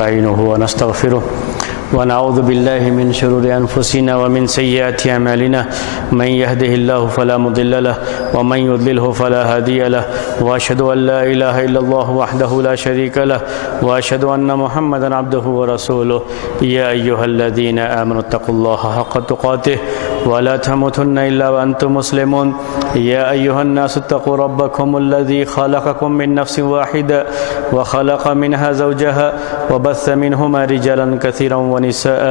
ونستعينه ونستغفره ونعوذ بالله من شرور أنفسنا ومن سيئات أعمالنا من يهده الله فلا مضل له ومن يضلله فلا هادي له وأشهد أن لا إله إلا الله وحده لا شريك له وأشهد أن محمدا عبده ورسوله يا أيها الذين آمنوا اتقوا الله حق تقاته ولا تموتن إلا وأنتم مسلمون يا أيها الناس اتقوا ربكم الذي خلقكم من نفس واحدة وخلق منها زوجها وبث منهما رجالا كثيرا ونساء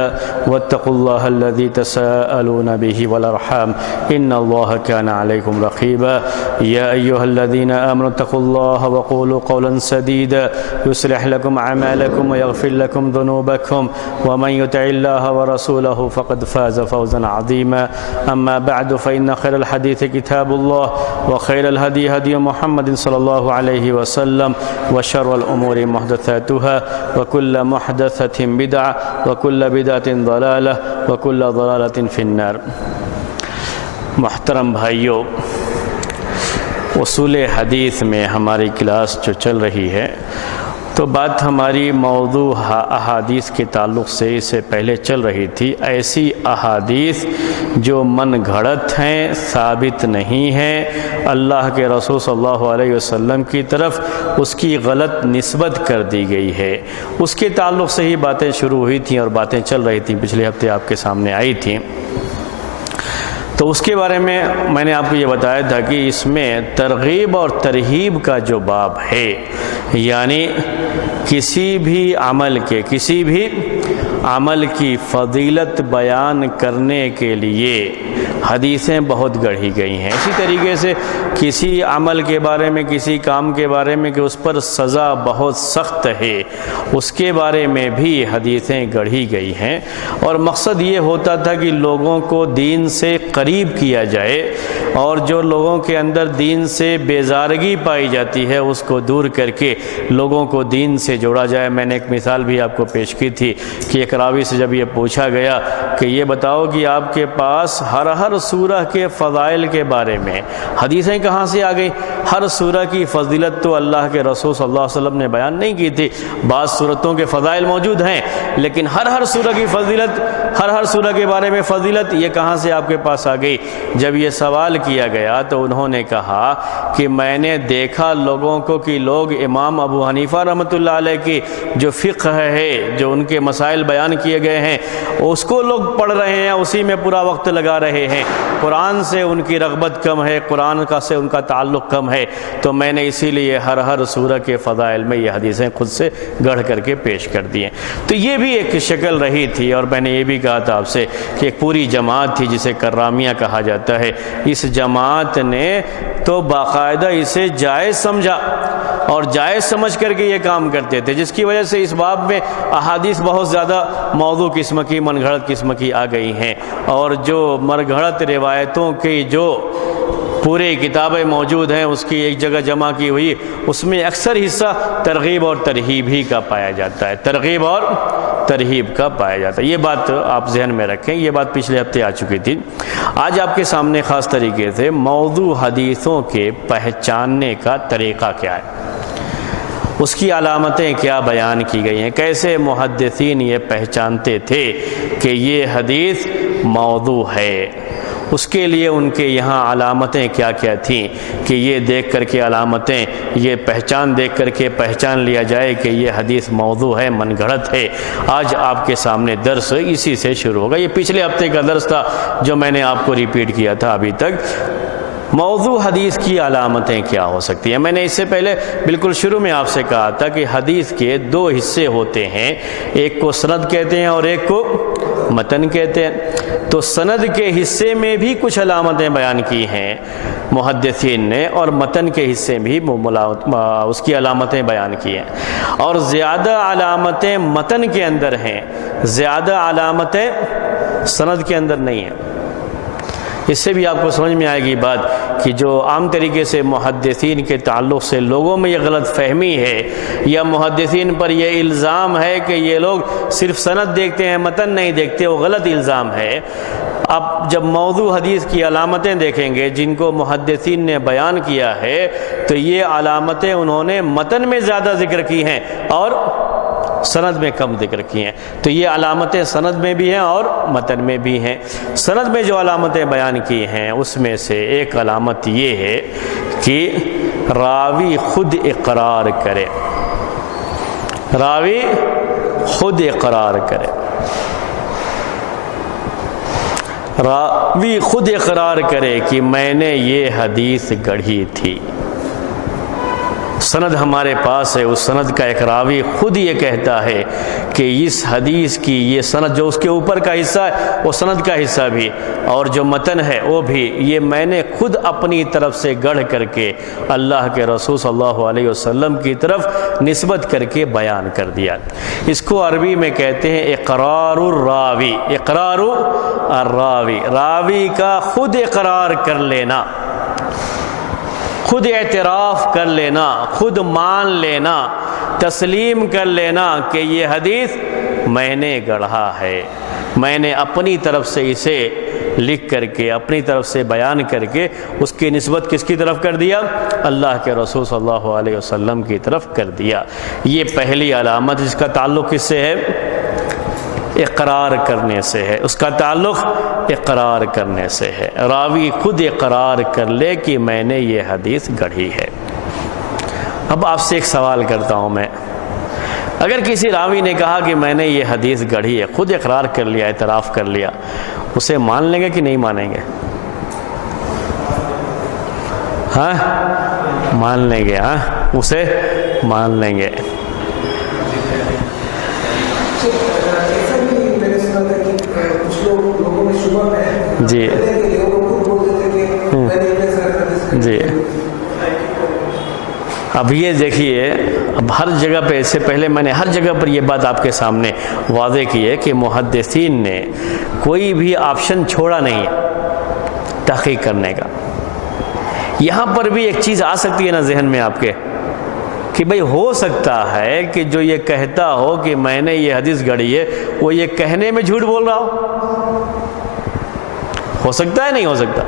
واتقوا الله الذي تساءلون به والأرحام إن الله كان عليكم رقيبا يا أيها الذين آمنوا اتقوا الله وقولوا قولا سديدا يصلح لكم أعمالكم ويغفر لكم ذنوبكم ومن يطع الله ورسوله فقد فاز فوزا عظيما أما بعد فإن خير الحديث كتاب الله وخير الهدي هدي محمد صلى الله عليه وسلم وشر الأمور محدثاتها وكل محدثة بدعة وكل بدعة ضلالة وكل ضلالة في النار۔ محترم بھائیو، اصول حدیث میں ہماری کلاس جو چل رہی ہے تو بات ہماری موضوع احادیث کے تعلق سے اس سے پہلے چل رہی تھی، ایسی احادیث جو من گھڑت ہیں، ثابت نہیں ہیں، اللہ کے رسول صلی اللہ علیہ وسلم کی طرف اس کی غلط نسبت کر دی گئی ہے، اس کے تعلق سے ہی باتیں شروع ہوئی تھیں اور باتیں چل رہی تھیں، پچھلے ہفتے آپ کے سامنے آئی تھیں۔ تو اس کے بارے میں نے آپ کو یہ بتایا تھا کہ اس میں ترغیب اور ترہیب کا جو باب ہے، یعنی کسی بھی عمل کی فضیلت بیان کرنے کے لیے حدیثیں بہت گڑھی گئی ہیں۔ اسی طریقے سے کسی عمل کے بارے میں، کسی کام کے بارے میں کہ اس پر سزا بہت سخت ہے، اس کے بارے میں بھی حدیثیں گڑھی گئی ہیں، اور مقصد یہ ہوتا تھا کہ لوگوں کو دین سے قریب کیا جائے اور جو لوگوں کے اندر دین سے بیزارگی پائی جاتی ہے اس کو دور کر کے لوگوں کو دین سے جوڑا جائے۔ میں نے ایک مثال بھی آپ کو پیش کی تھی کہ ایک راوی سے جب یہ پوچھا گیا کہ یہ بتاؤ کہ آپ کے پاس ہر سورہ کے فضائل کے بارے میں حدیثیں کہاں سے آ گئی؟ ہر سورہ کی فضیلت تو اللہ کے رسول صلی اللہ علیہ وسلم نے بیان نہیں کی تھی، بعض سورتوں کے فضائل موجود ہیں، لیکن ہر سورہ کی فضیلت، ہر سورہ کے بارے میں فضیلت یہ کہاں سے آپ کے پاس آ گئی؟ جب یہ سوال کیا گیا تو انہوں نے کہا کہ میں نے دیکھا لوگوں کو کہ لوگ امام ابو حنیفہ رحمۃ اللہ علیہ کی جو فقہ ہے، جو ان کے مسائل بیان کیے گئے ہیں، اس کو لوگ پڑھ رہے ہیں، اسی میں پورا وقت لگا رہے ہیں، قرآن سے ان کی رغبت کم ہے، قرآن سے ان کا تعلق کم ہے، تو میں نے اسی لیے ہر سورہ کے فضائل میں یہ حدیثیں خود سے گڑھ کر کے پیش کر دی ہیں۔ تو یہ بھی ایک شکل رہی تھی، اور میں نے یہ بھی کہا تھا آپ سے کہ ایک پوری جماعت تھی جسے کرامیہ کہا جاتا ہے، اس جماعت نے تو باقاعدہ اسے جائز سمجھا اور جائز سمجھ کر کے یہ کام کرتے تھے، جس کی وجہ سے اس باب میں احادیث بہت زیادہ موضوع قسم کی، من گھڑت قسم کی آ گئی ہیں، اور جو من گھڑت روایتوں کی جو پورے کتابیں موجود ہیں اس کی ایک جگہ جمع کی ہوئی، اس میں اکثر حصہ ترغیب اور ترہیب ہی کا پایا جاتا ہے، ترغیب اور ترہیب کا پایا جاتا ہے۔ یہ بات آپ ذہن میں رکھیں، یہ بات پچھلے ہفتے آ چکی تھی۔ آج آپ کے سامنے خاص طریقے سے موضوع حدیثوں کے پہچاننے کا طریقہ کیا ہے، اس کی علامتیں کیا بیان کی گئی ہیں، کیسے محدثین یہ پہچانتے تھے کہ یہ حدیث موضوع ہے، اس کے لیے ان کے یہاں علامتیں کیا کیا تھیں کہ یہ دیکھ کر کے علامتیں، یہ پہچان دیکھ کر کے پہچان لیا جائے کہ یہ حدیث موضوع ہے، من گھڑت ہے۔ آج آپ کے سامنے درس اسی سے شروع ہوگا۔ یہ پچھلے ہفتے کا درس تھا جو میں نے آپ کو ریپیٹ کیا تھا ابھی تک۔ موضوع حدیث کی علامتیں کیا ہو سکتی ہیں؟ میں نے اس سے پہلے بالکل شروع میں آپ سے کہا تھا کہ حدیث کے دو حصے ہوتے ہیں، ایک کو سند کہتے ہیں اور ایک کو متن کہتے ہیں۔ تو سند کے حصے میں بھی کچھ علامتیں بیان کی ہیں محدثین نے، اور متن کے حصے میں بھی اس کی علامتیں بیان کی ہیں، اور زیادہ علامتیں متن کے اندر ہیں، زیادہ علامتیں سند کے اندر نہیں ہیں۔ اس سے بھی آپ کو سمجھ میں آئے گی بات کہ جو عام طریقے سے محدثین کے تعلق سے لوگوں میں یہ غلط فہمی ہے یا محدثین پر یہ الزام ہے کہ یہ لوگ صرف سند دیکھتے ہیں متن نہیں دیکھتے، وہ غلط الزام ہے۔ اب جب موضوع حدیث کی علامتیں دیکھیں گے جن کو محدثین نے بیان کیا ہے تو یہ علامتیں انہوں نے متن میں زیادہ ذکر کی ہیں اور سند میں کم ذکر کی ہیں۔ تو یہ علامتیں سند میں بھی ہیں اور متن میں بھی ہیں۔ سند میں جو علامتیں بیان کی ہیں اس میں سے ایک علامت یہ ہے کہ راوی خود اقرار کرے، راوی خود اقرار کرے، راوی خود اقرار کرے کہ میں نے یہ حدیث گڑھی تھی۔ سند ہمارے پاس ہے، اس سند کا ایک راوی خود یہ کہتا ہے کہ اس حدیث کی یہ سند جو اس کے اوپر کا حصہ ہے وہ سند کا حصہ بھی اور جو متن ہے وہ بھی، یہ میں نے خود اپنی طرف سے گڑھ کر کے اللہ کے رسول صلی اللہ علیہ وسلم کی طرف نسبت کر کے بیان کر دیا۔ اس کو عربی میں کہتے ہیں اقرار الراوی، اقرار الراوی، راوی کا خود اقرار کر لینا، خود اعتراف کر لینا، خود مان لینا، تسلیم کر لینا کہ یہ حدیث میں نے گڑھا ہے، میں نے اپنی طرف سے اسے لکھ کر کے اپنی طرف سے بیان کر کے اس کی نسبت کس کی طرف کر دیا؟ اللہ کے رسول صلی اللہ علیہ وسلم کی طرف کر دیا۔ یہ پہلی علامت جس کا تعلق کس سے ہے؟ اقرار کرنے سے ہے، اس کا تعلق اقرار کرنے سے ہے، راوی خود اقرار کر لے کہ میں نے یہ حدیث گڑھی ہے۔ اب آپ سے ایک سوال کرتا ہوں میں، اگر کسی راوی نے کہا کہ میں نے یہ حدیث گڑھی ہے، خود اقرار کر لیا، اعتراف کر لیا، اسے مان لیں گے کہ نہیں مانیں گے؟ ہاں مان لیں گے، ہاں اسے مان لیں گے۔ جی جی اب یہ دیکھیے، اب ہر جگہ پہ، اس سے پہلے میں نے ہر جگہ پر یہ بات آپ کے سامنے واضح کی ہے کہ محدثین نے کوئی بھی آپشن چھوڑا نہیں ہے تحقیق کرنے کا۔ یہاں پر بھی ایک چیز آ سکتی ہے نا ذہن میں آپ کے کہ بھئی ہو سکتا ہے کہ جو یہ کہتا ہو کہ میں نے یہ حدیث گڑھی ہے وہ یہ کہنے میں جھوٹ بول رہا ہو سکتا ہے، نہیں ہو سکتا؟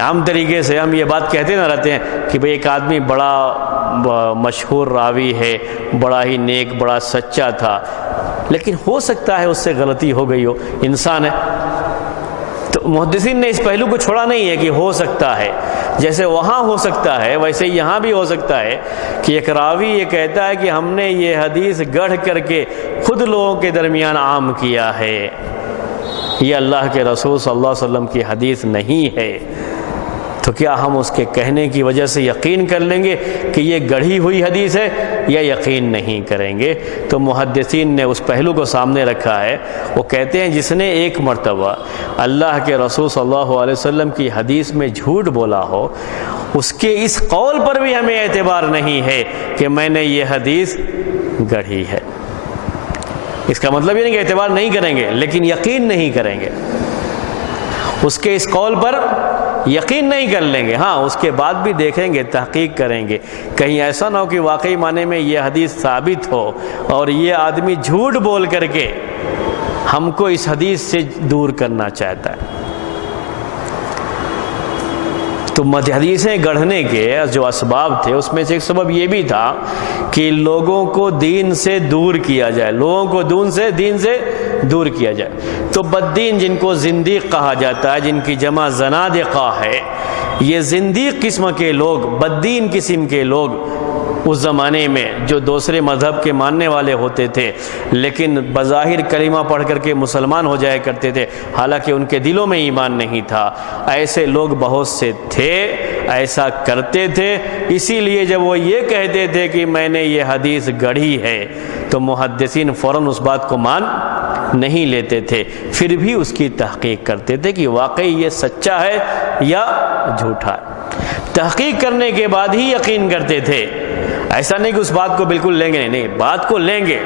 عام طریقے سے ہم یہ بات کہتے نہ رہتے ہیں کہ بھئی ایک آدمی بڑا مشہور راوی ہے، بڑا ہی نیک، بڑا سچا تھا، لیکن ہو سکتا ہے اس سے غلطی ہو گئی ہو، انسان ہے۔ تو محدثین نے اس پہلو کو چھوڑا نہیں ہے کہ ہو سکتا ہے، جیسے وہاں ہو سکتا ہے ویسے یہاں بھی ہو سکتا ہے کہ ایک راوی یہ کہتا ہے کہ ہم نے یہ حدیث گڑھ کر کے خود لوگوں کے درمیان عام کیا ہے، یہ اللہ کے رسول صلی اللہ علیہ وسلم کی حدیث نہیں ہے، تو کیا ہم اس کے کہنے کی وجہ سے یقین کر لیں گے کہ یہ گڑھی ہوئی حدیث ہے یا یقین نہیں کریں گے؟ تو محدثین نے اس پہلو کو سامنے رکھا ہے۔ وہ کہتے ہیں جس نے ایک مرتبہ اللہ کے رسول صلی اللہ علیہ وسلم کی حدیث میں جھوٹ بولا ہو، اس کے اس قول پر بھی ہمیں اعتبار نہیں ہے کہ میں نے یہ حدیث گڑھی ہے۔ اس کا مطلب یہ نہیں کہ اعتبار نہیں کریں گے، لیکن یقین نہیں کریں گے، اس کے اس قول پر یقین نہیں کر لیں گے۔ ہاں اس کے بعد بھی دیکھیں گے، تحقیق کریں گے، کہیں ایسا نہ ہو کہ واقعی معنی میں یہ حدیث ثابت ہو اور یہ آدمی جھوٹ بول کر کے ہم کو اس حدیث سے دور کرنا چاہتا ہے۔ تو حدیثیں گڑھنے کے جو اسباب تھے اس میں سے ایک سبب یہ بھی تھا کہ لوگوں کو دین سے دور کیا جائے، لوگوں کو دین سے دور کیا جائے۔ تو بددین جن کو زندیق کہا جاتا ہے، جن کی جمع زنادقہ ہے، یہ زندیق قسم کے لوگ، بددین قسم کے لوگ اس زمانے میں جو دوسرے مذہب کے ماننے والے ہوتے تھے لیکن بظاہر کلمہ پڑھ کر کے مسلمان ہو جایا کرتے تھے، حالانکہ ان کے دلوں میں ایمان نہیں تھا، ایسے لوگ بہت سے تھے، ایسا کرتے تھے۔ اسی لیے جب وہ یہ کہتے تھے کہ میں نے یہ حدیث گڑھی ہے تو محدثین فوراً اس بات کو مان نہیں لیتے تھے، پھر بھی اس کی تحقیق کرتے تھے کہ واقعی یہ سچا ہے یا جھوٹا ہے۔ تحقیق کرنے کے بعد ہی یقین کرتے تھے، ایسا نہیں کہ اس بات کو بالکل لیں گے، نہیں، بات کو لیں گے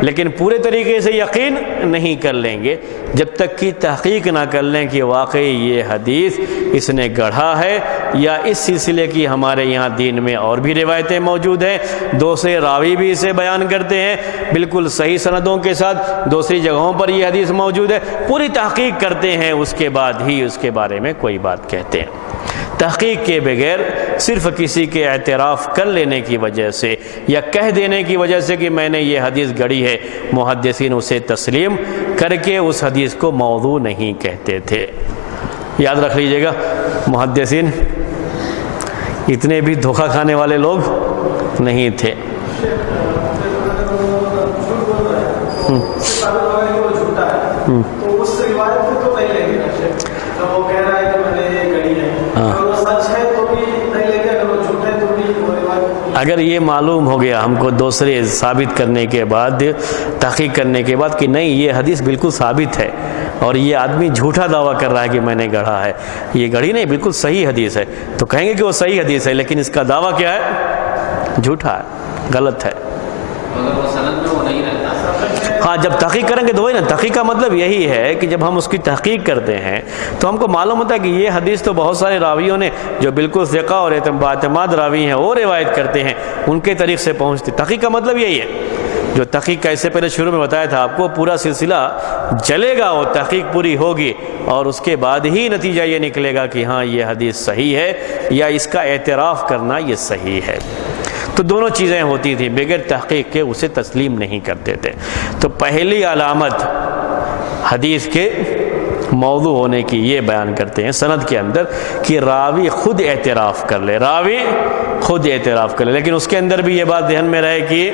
لیکن پورے طریقے سے یقین نہیں کر لیں گے جب تک کہ تحقیق نہ کر لیں کہ واقعی یہ حدیث اس نے گڑھا ہے یا اس سلسلے کی ہمارے یہاں دین میں اور بھی روایتیں موجود ہیں، دوسرے راوی بھی اسے بیان کرتے ہیں بالکل صحیح سندوں کے ساتھ، دوسری جگہوں پر یہ حدیث موجود ہے، پوری تحقیق کرتے ہیں، اس کے بعد ہی اس کے بارے میں کوئی بات کہتے ہیں۔ تحقیق کے بغیر صرف کسی کے اعتراف کر لینے کی وجہ سے یا کہہ دینے کی وجہ سے کہ میں نے یہ حدیث گڑھی ہے، محدثین اسے تسلیم کر کے اس حدیث کو موضوع نہیں کہتے تھے۔ یاد رکھ لیجئے گا، محدثین اتنے بھی دھوکہ کھانے والے لوگ نہیں تھے۔ اگر یہ معلوم ہو گیا ہم کو دوسرے ثابت کرنے کے بعد، تحقیق کرنے کے بعد کہ نہیں یہ حدیث بالکل ثابت ہے اور یہ آدمی جھوٹا دعویٰ کر رہا ہے کہ میں نے گڑھا ہے، یہ گڑھی نہیں بالکل صحیح حدیث ہے، تو کہیں گے کہ وہ صحیح حدیث ہے لیکن اس کا دعویٰ کیا ہے؟ جھوٹا ہے، غلط ہے۔ ہاں جب تحقیق کریں گے تو وہی نا، تحقیق کا مطلب یہی ہے کہ جب ہم اس کی تحقیق کرتے ہیں تو ہم کو معلوم ہوتا ہے کہ یہ حدیث تو بہت سارے راویوں نے جو بالکل ثقہ اور اعتماد راوی ہیں وہ روایت کرتے ہیں، ان کے طریق سے پہنچتے۔ تحقیق کا مطلب یہی ہے، جو تحقیق کا اس سے پہلے شروع میں بتایا تھا آپ کو، پورا سلسلہ چلے گا، وہ تحقیق پوری ہوگی اور اس کے بعد ہی نتیجہ یہ نکلے گا کہ ہاں یہ حدیث صحیح ہے یا اس کا اعتراف کرنا یہ صحیح ہے۔ تو دونوں چیزیں ہوتی تھیں، بغیر تحقیق کے اسے تسلیم نہیں کرتے تھے۔ تو پہلی علامت حدیث کے موضوع ہونے کی یہ بیان کرتے ہیں سند کے اندر کہ راوی خود اعتراف کر لے، راوی خود اعتراف کر لے، لیکن اس کے اندر بھی یہ بات ذہن میں رہے کہ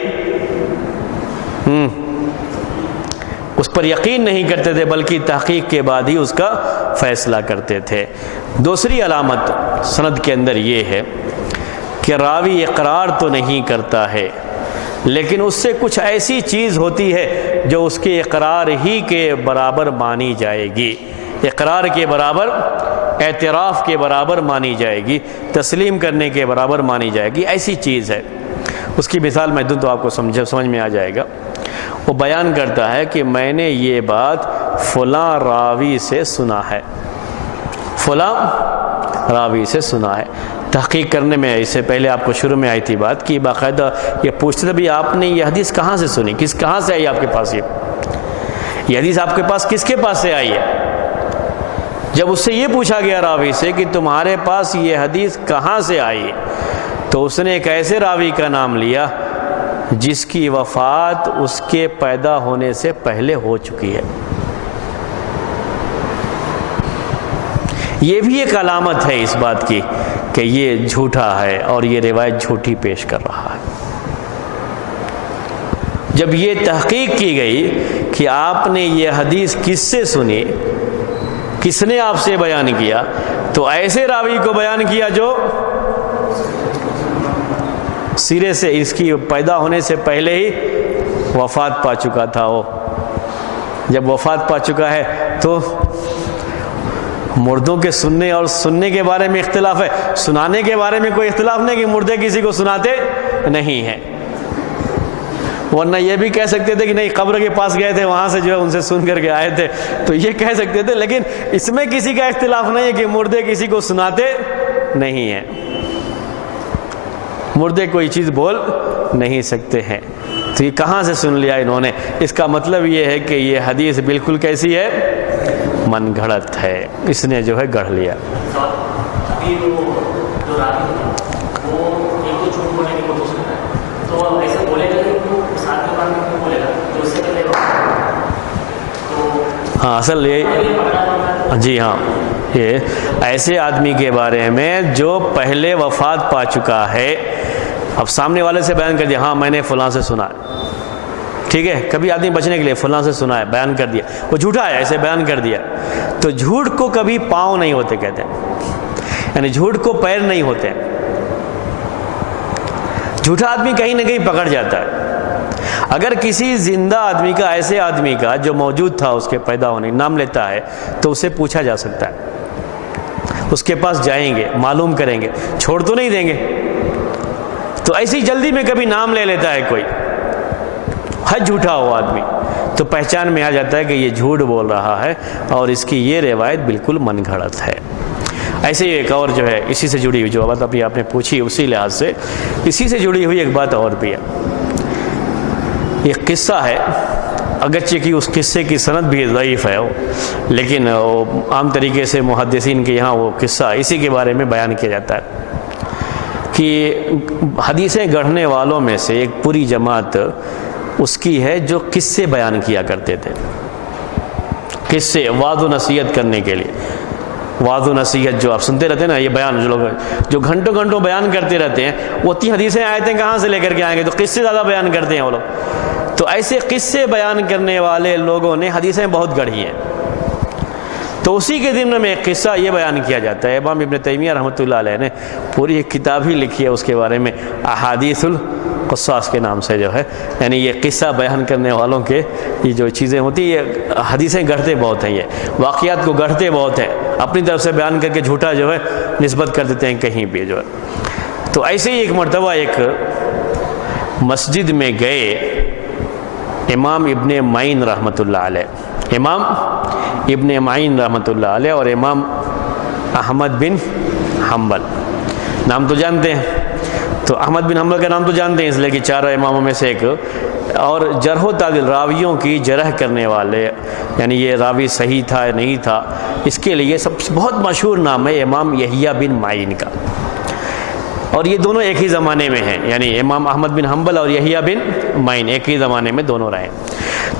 اس پر یقین نہیں کرتے تھے بلکہ تحقیق کے بعد ہی اس کا فیصلہ کرتے تھے۔ دوسری علامت سند کے اندر یہ ہے کہ راوی اقرار تو نہیں کرتا ہے لیکن اس سے کچھ ایسی چیز ہوتی ہے جو اس کے اقرار ہی کے برابر مانی جائے گی، اقرار کے برابر، اعتراف کے برابر مانی جائے گی، تسلیم کرنے کے برابر مانی جائے گی، ایسی چیز ہے۔ اس کی مثال میں دوں تو آپ کو سمجھ میں آ جائے گا۔ وہ بیان کرتا ہے کہ میں نے یہ بات فلاں راوی سے سنا ہے، فلاں راوی سے سنا ہے۔ تحقیق کرنے میں اس سے پہلے آپ کو شروع میں آئی تھی بات کہ باقاعدہ یہ پوچھتے تھے بھی آپ نے یہ حدیث کہاں سے سنی، کہاں سے آئی آپ کے پاس، یہ حدیث آپ کے پاس کس کے پاس سے آئی ہے؟ جب اس سے یہ پوچھا گیا راوی سے کہ تمہارے پاس یہ حدیث کہاں سے آئی، تو اس نے ایک ایسے راوی کا نام لیا جس کی وفات اس کے پیدا ہونے سے پہلے ہو چکی ہے۔ یہ بھی ایک علامت ہے اس بات کی کہ یہ جھوٹا ہے اور یہ روایت جھوٹی پیش کر رہا ہے۔ جب یہ تحقیق کی گئی کہ آپ نے یہ حدیث کس سے سنی، کس نے آپ سے بیان کیا، تو ایسے راوی کو بیان کیا جو سرے سے اس کی پیدا ہونے سے پہلے ہی وفات پا چکا تھا۔ وہ جب وفات پا چکا ہے تو مردوں کے سننے اور سننے کے بارے میں اختلاف ہے، سنانے کے بارے میں کوئی اختلاف نہیں کہ مردے کسی کو سناتے نہیں ہیں، ورنہ یہ بھی کہہ سکتے تھے کہ نہیں قبر کے پاس گئے تھے وہاں سے جو ہے ان سے سن کر کے آئے تھے، تو یہ کہہ سکتے تھے، لیکن اس میں کسی کا اختلاف نہیں ہے کہ مردے کسی کو سناتے نہیں ہیں، مردے کوئی چیز بول نہیں سکتے ہیں۔ تو یہ کہاں سے سن لیا انہوں نے؟ اس کا مطلب یہ ہے کہ یہ حدیث بالکل کیسی ہے؟ من گھڑت ہے، اس نے جو ہے گڑھ لیا۔ ہاں اصل یہ جی ہاں یہ ایسے آدمی کے بارے میں جو پہلے وفات پا چکا ہے، اب سامنے والے سے بیان کر دیا ہاں میں نے فلاں سے سنا ہے، ٹھیک ہے، کبھی آدمی بچنے کے لیے فلاں سے سنا ہے بیان کر دیا، وہ جھوٹا ہے ایسے بیان کر دیا، تو جھوٹ کو کبھی پاؤں نہیں ہوتے کہتے ہیں، یعنی جھوٹ کو پیر نہیں ہوتے، جھوٹا آدمی کہیں نہ کہیں پکڑ جاتا ہے۔ اگر کسی زندہ آدمی کا، ایسے آدمی کا جو موجود تھا اس کے پیدا ہونے نام لیتا ہے تو اسے پوچھا جا سکتا ہے، اس کے پاس جائیں گے، معلوم کریں گے، چھوڑ تو نہیں دیں گے، تو ایسی جلدی میں کبھی نام لے لیتا ہے کوئی، ہے جھوٹا ہوا آدمی تو پہچان میں آ جاتا ہے کہ یہ جھوٹ بول رہا ہے اور اس کی یہ روایت بالکل من گھڑت ہے۔ ایسے ہی ایک اور جو ہے اسی سے جڑی ہوئی جو بات ابھی آپ نے پوچھی اسی لحاظ سے اسی سے جڑی ہوئی ایک بات اور بھی ہے۔ ایک قصہ ہے اگرچہ کہ اس قصے کی سند بھی ضعیف ہے لیکن عام طریقے سے محدثین کے یہاں وہ قصہ اسی کے بارے میں بیان کیا جاتا ہے کہ حدیثیں گڑھنے والوں میں سے ایک پوری جماعت اس کی ہے جو قصے بیان کیا کرتے تھے، قصے وعظ و نصیحت کرنے کے لیے. وعظ و نصیحت جو آپ سنتے رہتے ہیں نا، یہ بیان جو لوگ جو گھنٹوں گھنٹوں بیان کرتے رہتے ہیں، وہ اتنی حدیثیں آیتیں کہاں سے لے کر کے آئیں گے؟ تو قصے زیادہ بیان کرتے ہیں وہ لوگ. تو ایسے قصے بیان کرنے والے لوگوں نے حدیثیں بہت گڑھی ہیں. تو اسی کے ضمن میں ایک قصہ یہ بیان کیا جاتا ہے. امام ابن تیمیہ رحمۃ اللہ علیہ نے پوری ایک کتاب ہی لکھی ہے اس کے بارے میں، احادیث القصاص کے نام سے جو ہے، یعنی یہ قصہ بیان کرنے والوں کے یہ جو چیزیں ہوتی ہیں، یہ حدیثیں گڑھتے بہت ہیں، یہ واقعات کو گڑھتے بہت ہیں، اپنی طرف سے بیان کر کے جھوٹا جو ہے نسبت کر دیتے ہیں کہیں بھی جو ہے. تو ایسے ہی ایک مرتبہ ایک مسجد میں گئے امام ابن معین رحمۃ اللہ علیہ، امام ابن معین رحمۃ اللہ علیہ اور امام احمد بن حنبل، نام تو جانتے ہیں. تو احمد بن حنبل کا نام تو جانتے ہیں اس لیے کہ چاروں اماموں میں سے ایک، اور جرح و تعدیل راویوں کی جرح کرنے والے، یعنی یہ راوی صحیح تھا یا نہیں تھا، اس کے لیے سب سے بہت مشہور نام ہے امام یحییٰ بن معین کا. اور یہ دونوں ایک ہی زمانے میں ہیں، یعنی امام احمد بن حنبل اور یحییٰ بن معین ایک ہی زمانے میں دونوں رہے.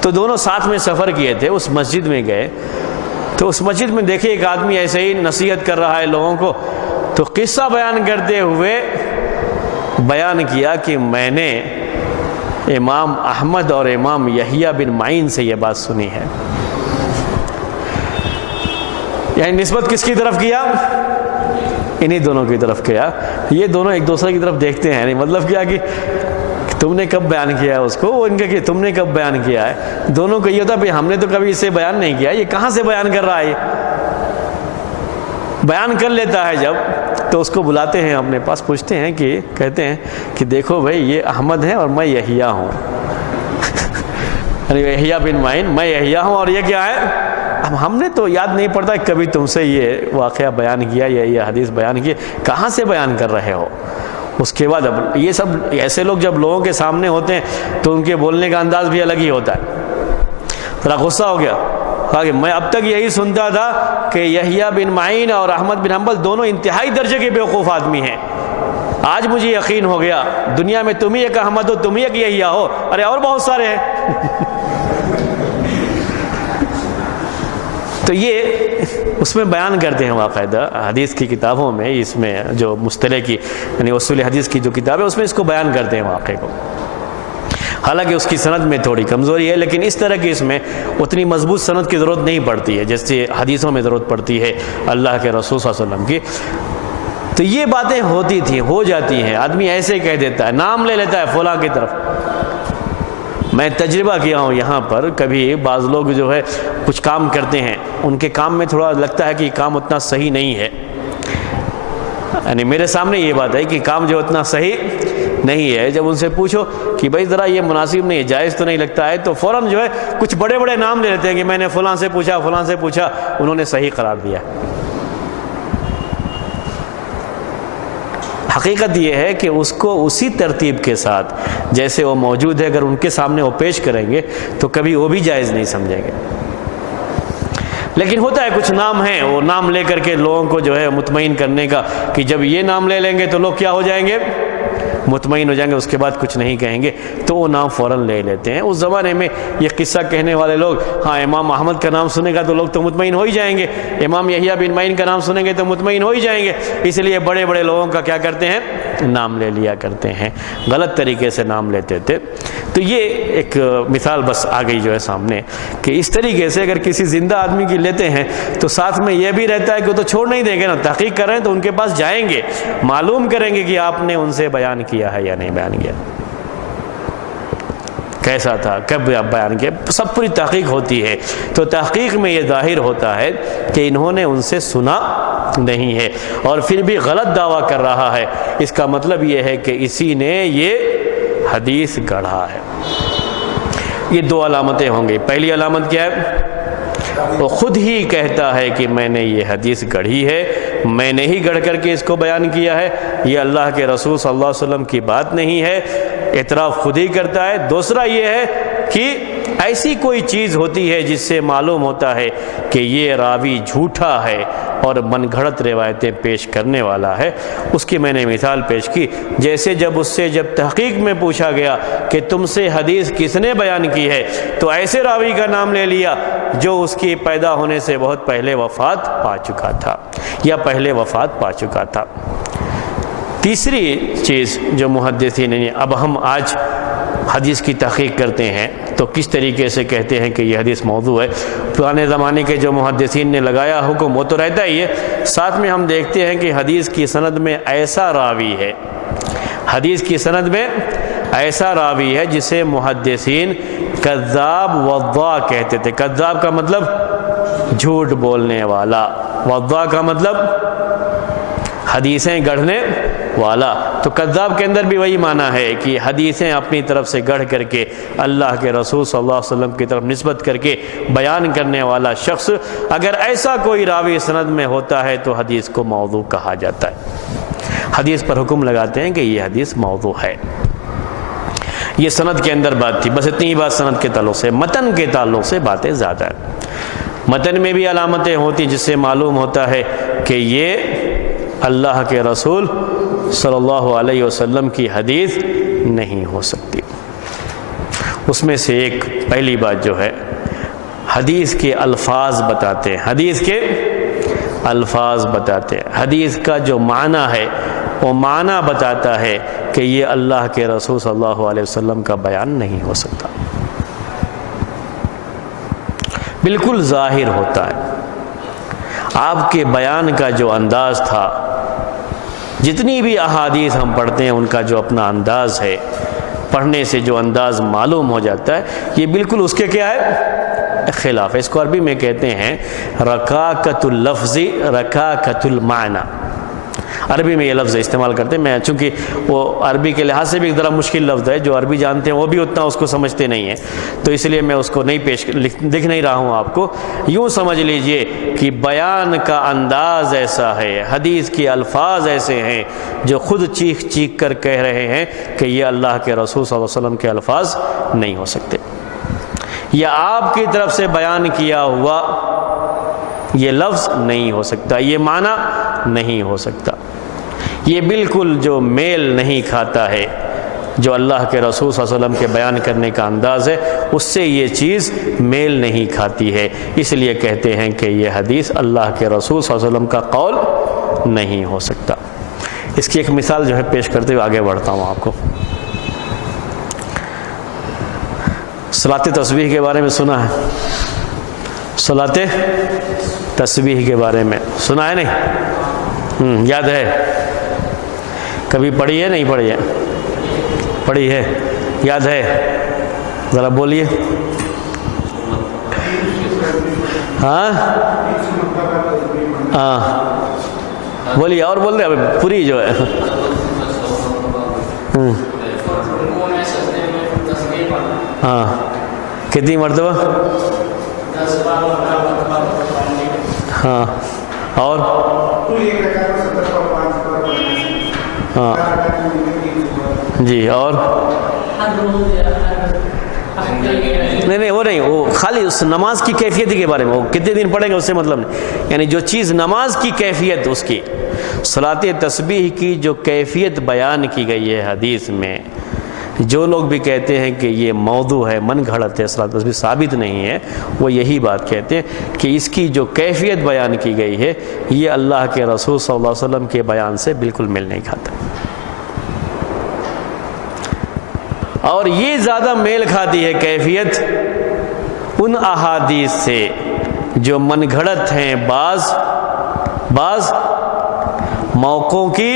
تو دونوں ساتھ میں سفر کیے تھے، اس مسجد میں گئے تو اس مسجد میں دیکھے ایک آدمی ایسے ہی نصیحت کر رہا ہے لوگوں کو. تو قصہ بیان کرتے ہوئے بیان کیا کہ میں نے امام احمد اور امام یحییٰ بن معین سے یہ بات سنی ہے. یعنی نسبت کس کی طرف کیا؟ انہی دونوں کی طرف کیا. یہ دونوں ایک دوسرے کی طرف دیکھتے ہیں، مطلب کیا کہ تم نے کب بیان کیا ہے اس کو، وہ ان کا کہ تم نے کب بیان کیا ہے. دونوں کو یہ ہوتا ہے ہم نے تو کبھی اسے بیان نہیں کیا، یہ کہاں سے بیان کر رہا ہے. بیان کر لیتا ہے جب تو اس کو بلاتے ہیں اپنے پاس، پوچھتے ہیں کہ کہتے ہیں کہ دیکھو بھائی یہ احمد ہے اور میں یحییٰ ہوں. یعنی یحییٰ بن معین، میں یحییٰ ہوں اور یہ کیا ہے. اب ہم نے تو یاد نہیں پڑتا کبھی تم سے یہ واقعہ بیان کیا یا یہ حدیث بیان کی، کہاں سے بیان کر رہے ہو. اس کے بعد اب یہ سب ایسے لوگ جب لوگوں کے سامنے ہوتے ہیں تو ان کے بولنے کا انداز بھی الگ ہی ہوتا ہے. ذرا غصہ ہو گیا کہ میں اب تک یہی سنتا تھا کہ یحییٰ بن معین اور احمد بن حنبل دونوں انتہائی درجے کے بیوقوف آدمی ہیں، آج مجھے یقین ہو گیا دنیا میں تم ہی ایک احمد ہو، تم ہی ایک یحییٰ ہو، ارے اور بہت سارے ہیں. تو یہ اس میں بیان کرتے ہیں باقاعدہ حدیث کی کتابوں میں، اس میں جو مصطلح کی یعنی اصول حدیث کی جو کتاب ہے اس میں اس کو بیان کرتے ہیں واقعے کو. حالانکہ اس کی سند میں تھوڑی کمزوری ہے، لیکن اس طرح کی اس میں اتنی مضبوط سند کی ضرورت نہیں پڑتی ہے جیسے حدیثوں میں ضرورت پڑتی ہے اللہ کے رسول صلی اللہ علیہ وسلم کی. تو یہ باتیں ہوتی تھیں، ہو جاتی ہیں. آدمی ایسے کہہ دیتا ہے، نام لے لیتا ہے فلاں کی طرف. میں تجربہ کیا ہوں یہاں پر، کبھی بعض لوگ جو ہے کچھ کام کرتے ہیں، ان کے کام میں تھوڑا لگتا ہے کہ کام اتنا صحیح نہیں ہے، یعنی میرے سامنے یہ بات ہے کہ کام جو اتنا صحیح نہیں ہے. جب ان سے پوچھو کہ بھائی ذرا یہ مناسب نہیں ہے، جائز تو نہیں لگتا ہے، تو فوراً جو ہے کچھ بڑے بڑے نام لے لیتے ہیں کہ میں نے فلاں سے پوچھا، فلاں سے پوچھا، انہوں نے صحیح قرار دیا. حقیقت یہ ہے کہ اس کو اسی ترتیب کے ساتھ جیسے وہ موجود ہے اگر ان کے سامنے وہ پیش کریں گے تو کبھی وہ بھی جائز نہیں سمجھیں گے. لیکن ہوتا ہے کچھ نام ہیں، وہ نام لے کر کے لوگوں کو جو ہے مطمئن کرنے کا کہ جب یہ نام لے لیں گے تو لوگ کیا ہو جائیں گے، مطمئن ہو جائیں گے، اس کے بعد کچھ نہیں کہیں گے، تو وہ نام فوراً لے لیتے ہیں. اس زمانے میں یہ قصہ کہنے والے لوگ، ہاں امام احمد کا نام سنے گا تو لوگ تو مطمئن ہو ہی جائیں گے، امام یحییٰ بن معین کا نام سنیں گے تو مطمئن ہو ہی جائیں گے، اس لیے بڑے بڑے لوگوں کا کیا کرتے ہیں، نام لے لیا کرتے ہیں، غلط طریقے سے نام لیتے تھے. تو یہ ایک مثال بس آ گئی جو ہے سامنے کہ اس طریقے سے اگر کسی زندہ آدمی کی لیتے ہیں تو ساتھ میں یہ بھی رہتا ہے کہ وہ تو چھوڑ نہیں دیں گے نا، تحقیق کر رہے ہیں تو ان کے پاس جائیں گے، معلوم کریں گے کہ آپ نے ان سے بیان کیا ہے یا نہیں بیان کیا، کیسا تھا، کب آپ بیان کیا، سب پوری تحقیق ہوتی ہے. تو تحقیق میں یہ ظاہر ہوتا ہے کہ انہوں نے ان سے سنا نہیں ہے اور پھر بھی غلط دعویٰ کر رہا ہے. اس کا مطلب یہ ہے کہ اسی نے یہ حدیث گڑھا ہے. یہ دو علامتیں ہوں گی. پہلی علامت کیا ہے، وہ خود ہی کہتا ہے کہ میں نے یہ حدیث گڑھی ہے، میں نے ہی گڑھ کر کے اس کو بیان کیا ہے، یہ اللہ کے رسول صلی اللہ علیہ وسلم کی بات نہیں ہے، اعتراف خود ہی کرتا ہے. دوسرا یہ ہے کہ ایسی کوئی چیز ہوتی ہے جس سے معلوم ہوتا ہے کہ یہ راوی جھوٹا ہے اور من گھڑت روایتیں پیش کرنے والا ہے، اس کی میں نے مثال پیش کی۔ جیسے جب تحقیق میں پوچھا گیا کہ تم سے حدیث کس نے بیان کی ہے، تو ایسے راوی کا نام لے لیا جو اس کی پیدا ہونے سے بہت پہلے وفات پا چکا تھا یا پہلے وفات پا چکا تھا۔ تیسری چیز جو محدثین نے، اب ہم آج حدیث کی تحقیق کرتے ہیں تو کس طریقے سے کہتے ہیں کہ یہ حدیث موضوع ہے۔ پرانے زمانے کے جو محدثین نے لگایا حکم وہ تو رہتا ہی ہے، ساتھ میں ہم دیکھتے ہیں کہ حدیث کی سند میں ایسا راوی ہے، حدیث کی سند میں ایسا راوی ہے جسے محدثین کذاب وضاع کہتے تھے۔ کذاب کا مطلب جھوٹ بولنے والا، وضاع کا مطلب حدیثیں گڑھنے والا۔ تو کذاب کے اندر بھی وہی معنی ہے کہ حدیثیں اپنی طرف سے گڑھ کر کے اللہ کے رسول صلی اللہ علیہ وسلم کی طرف نسبت کر کے بیان کرنے والا شخص، اگر ایسا کوئی راوی سند میں ہوتا ہے تو حدیث کو موضوع کہا جاتا ہے۔ حدیث پر حکم لگاتے ہیں کہ یہ حدیث موضوع ہے۔ یہ سند کے اندر بات تھی، بس اتنی ہی بات سند کے تعلق سے۔ متن کے تعلق سے باتیں زیادہ ہیں۔ متن میں بھی علامتیں ہوتی جس سے معلوم ہوتا ہے کہ یہ اللہ کے رسول صلی اللہ علیہ وسلم کی حدیث نہیں ہو سکتی۔ اس میں سے ایک پہلی بات جو ہے، حدیث کے الفاظ بتاتے ہیں، حدیث کے الفاظ بتاتے ہیں، حدیث کا جو معنی ہے وہ معنی بتاتا ہے کہ یہ اللہ کے رسول صلی اللہ علیہ وسلم کا بیان نہیں ہو سکتا، بالکل ظاہر ہوتا ہے۔ آپ کے بیان کا جو انداز تھا، جتنی بھی احادیث ہم پڑھتے ہیں ان کا جو اپنا انداز ہے، پڑھنے سے جو انداز معلوم ہو جاتا ہے، یہ بالکل اس کے کیا ہے؟ خلاف ہے۔ اس کو عربی میں کہتے ہیں رکاکۃ اللفظ رکاکۃ المعنی۔ عربی میں یہ لفظ استعمال کرتے ہیں، میں چونکہ وہ عربی کے لحاظ سے بھی ایک ذرا مشکل لفظ ہے، جو عربی جانتے ہیں وہ بھی اتنا اس کو سمجھتے نہیں ہیں، تو اس لیے میں اس کو نہیں لکھ نہیں رہا ہوں آپ کو۔ یوں سمجھ لیجئے کہ بیان کا انداز ایسا ہے، حدیث کے الفاظ ایسے ہیں جو خود چیخ چیخ کر کہہ رہے ہیں کہ یہ اللہ کے رسول صلی اللہ علیہ وسلم کے الفاظ نہیں ہو سکتے، یا آپ کی طرف سے بیان کیا ہوا یہ لفظ نہیں ہو سکتا، یہ معنی نہیں ہو سکتا۔ یہ بالکل جو میل نہیں کھاتا ہے جو اللہ کے رسول صلی اللہ علیہ وسلم کے بیان کرنے کا انداز ہے، اس سے یہ چیز میل نہیں کھاتی ہے، اس لیے کہتے ہیں کہ یہ حدیث اللہ کے رسول صلی اللہ علیہ وسلم کا قول نہیں ہو سکتا۔ اس کی ایک مثال جو ہے پیش کرتے ہوئے آگے بڑھتا ہوں آپ کو۔ صلاۃ تسبیح کے بارے میں سنا ہے؟ صلاۃ تسبیح کے بارے میں سنا ہے نہیں؟ یاد ہے؟ کبھی پڑھی ہے نہیں پڑھی ہے؟ پڑھی ہے، یاد ہے؟ ذرا بولیے۔ ہاں ہاں بولیے، اور بول رہے ہیں پوری جو ہے۔ ہاں کتنی مرتبہ؟ ہاں اور ہاں جی، اور نہیں وہ نہیں، وہ خالی اس نماز کی کیفیت کے بارے میں، وہ کتنے دن پڑھیں گے اس سے مطلب نہیں، یعنی جو چیز نماز کی کیفیت، اس کی صلاۃ تسبیح کی جو کیفیت بیان کی گئی ہے حدیث میں، جو لوگ بھی کہتے ہیں کہ یہ موضوع ہے، من گھڑت ہے، صلاۃ تسبیح ثابت نہیں ہے، وہ یہی بات کہتے ہیں کہ اس کی جو کیفیت بیان کی گئی ہے یہ اللہ کے رسول صلی اللہ علیہ وسلم کے بیان سے بالکل مل نہیں کھاتا، اور یہ زیادہ میل کھاتی ہے کیفیت ان احادیث سے جو من گھڑت ہیں، بعض موقعوں کی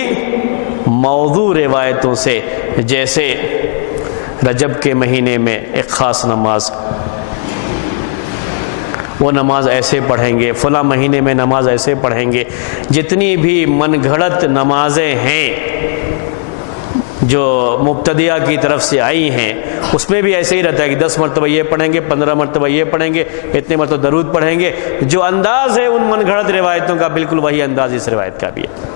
موضوع روایتوں سے، جیسے رجب کے مہینے میں ایک خاص نماز، وہ نماز ایسے پڑھیں گے، فلاں مہینے میں نماز ایسے پڑھیں گے۔ جتنی بھی من گھڑت نمازیں ہیں جو مبتدیہ کی طرف سے آئی ہیں، اس میں بھی ایسے ہی رہتا ہے کہ 10 مرتبہ یہ پڑھیں گے، 15 مرتبہ یہ پڑھیں گے، اتنے مرتبہ درود پڑھیں گے۔ جو انداز ہے ان من گھڑت روایتوں کا، بالکل وہی انداز اس روایت کا بھی ہے۔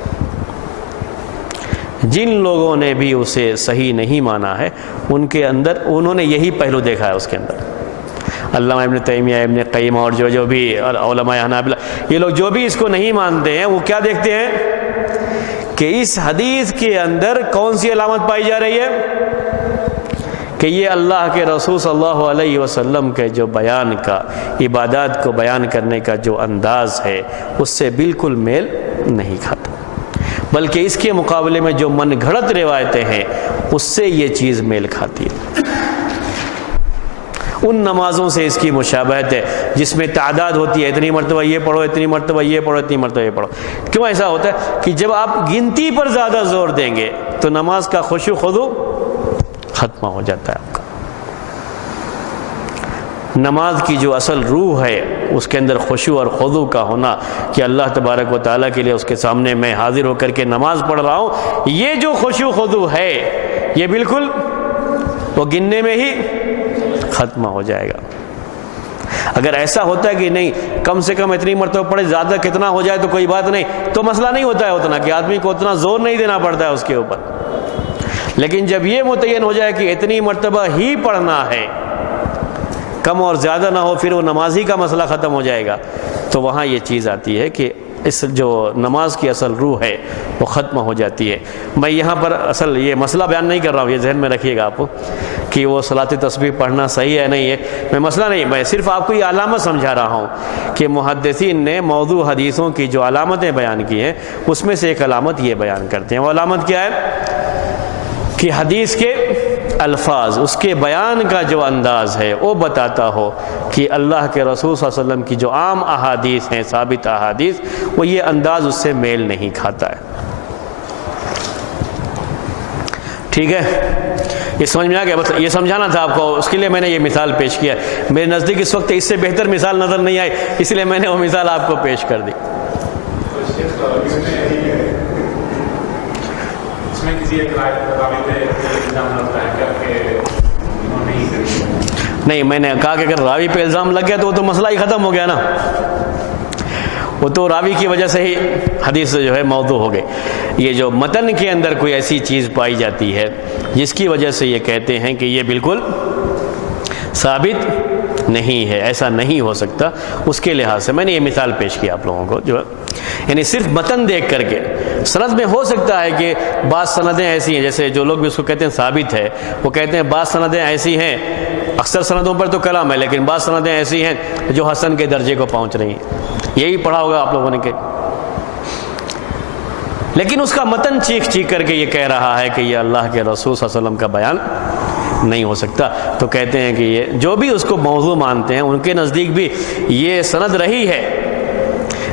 جن لوگوں نے بھی اسے صحیح نہیں مانا ہے، ان کے اندر انہوں نے یہی پہلو دیکھا ہے اس کے اندر، علامہ ابن تیمیہ، ابن قیم اور جو بھی اور علماء حنابلہ، یہ لوگ جو بھی اس کو نہیں مانتے ہیں وہ کیا دیکھتے ہیں کہ اس حدیث کے اندر کون سی علامت پائی جا رہی ہے کہ یہ اللہ کے رسول صلی اللہ علیہ وسلم کے جو بیان کا، عبادات کو بیان کرنے کا جو انداز ہے اس سے بالکل میل نہیں کھاتا، بلکہ اس کے مقابلے میں جو من گھڑت روایتیں ہیں اس سے یہ چیز میل کھاتی ہے۔ ان نمازوں سے اس کی مشابہت ہے جس میں تعداد ہوتی ہے، اتنی مرتبہ یہ پڑھو، اتنی مرتبہ یہ پڑھو، اتنی مرتبہ یہ پڑھو۔ کیوں ایسا ہوتا ہے کہ جب آپ گنتی پر زیادہ زور دیں گے تو نماز کا خشوع خضوع ختم ہو جاتا ہے آپ کا۔ نماز کی جو اصل روح ہے اس کے اندر خشوع اور خضوع کا ہونا کہ اللہ تبارک و تعالیٰ کے لیے اس کے سامنے میں حاضر ہو کر کے نماز پڑھ رہا ہوں، یہ جو خشوع خضوع ہے یہ بالکل وہ گننے میں ہی ختم ہو جائے گا۔ اگر ایسا ہوتا ہے کہ نہیں کم سے کم اتنی مرتبہ پڑھے، زیادہ کتنا ہو جائے تو کوئی بات نہیں، تو مسئلہ نہیں ہوتا ہے اتنا کہ آدمی کو اتنا زور نہیں دینا پڑتا ہے اس کے اوپر۔ لیکن جب یہ متعین ہو جائے کہ اتنی مرتبہ ہی پڑھنا ہے، کم اور زیادہ نہ ہو، پھر وہ نمازی کا مسئلہ ختم ہو جائے گا، تو وہاں یہ چیز آتی ہے کہ اس جو نماز کی اصل روح ہے وہ ختم ہو جاتی ہے۔ میں یہاں پر اصل یہ مسئلہ بیان نہیں کر رہا ہوں، یہ ذہن میں رکھیے گا آپ کہ وہ صلاۃ تسبیح پڑھنا صحیح ہے نہیں ہے، میں مسئلہ نہیں، میں صرف آپ کو یہ علامت سمجھا رہا ہوں کہ محدثین نے موضوع حدیثوں کی جو علامتیں بیان کی ہیں اس میں سے ایک علامت یہ بیان کرتے ہیں۔ وہ علامت کیا ہے کہ حدیث کے الفاظ، اس کے بیان کا جو انداز ہے وہ بتاتا ہو کہ اللہ کے رسول صلی اللہ علیہ وسلم کی جو عام احادیث ہیں، ثابت احادیث، وہ یہ انداز اس سے میل نہیں کھاتا ہے۔ ٹھیک ہے، یہ سمجھ میں آ گیا؟ بس یہ سمجھانا تھا آپ کو، اس کے لیے میں نے یہ مثال پیش کیا۔ میرے نزدیک اس وقت اس سے بہتر مثال نظر نہیں آئی، اس لیے میں نے وہ مثال آپ کو پیش کر دی۔ نہیں، میں نے کہا کہ اگر راوی پہ الزام لگ گیا تو وہ تو مسئلہ ہی ختم ہو گیا نا، وہ تو راوی کی وجہ سے ہی حدیث جو ہے موضوع ہو گئی۔ یہ جو متن کے اندر کوئی ایسی چیز پائی جاتی ہے جس کی وجہ سے یہ کہتے ہیں کہ یہ بالکل ثابت نہیں ہے، ایسا نہیں ہو سکتا، اس کے لحاظ سے میں نے یہ مثال پیش کی آپ لوگوں کو، جو یعنی صرف متن دیکھ کر کے سند میں ہو سکتا ہے کہ بعض سندیں ایسی ہیں، جیسے جو لوگ بھی اس کو کہتے ہیں ثابت ہے، وہ کہتے ہیں بعض سندیں ایسی ہیں، اکثر سندوں پر تو کلام ہے لیکن بعض سندیں ایسی ہیں جو حسن کے درجے کو پہنچ رہی ہیں، یہی پڑھا ہوگا آپ لوگوں نے کہ، لیکن اس کا متن چیخ چیخ کر کے یہ کہہ رہا ہے کہ یہ اللہ کے رسول صلی اللہ علیہ وسلم کا بیان نہیں ہو سکتا، تو کہتے ہیں کہ یہ جو بھی اس کو موضوع مانتے ہیں ان کے نزدیک بھی یہ سند رہی ہے،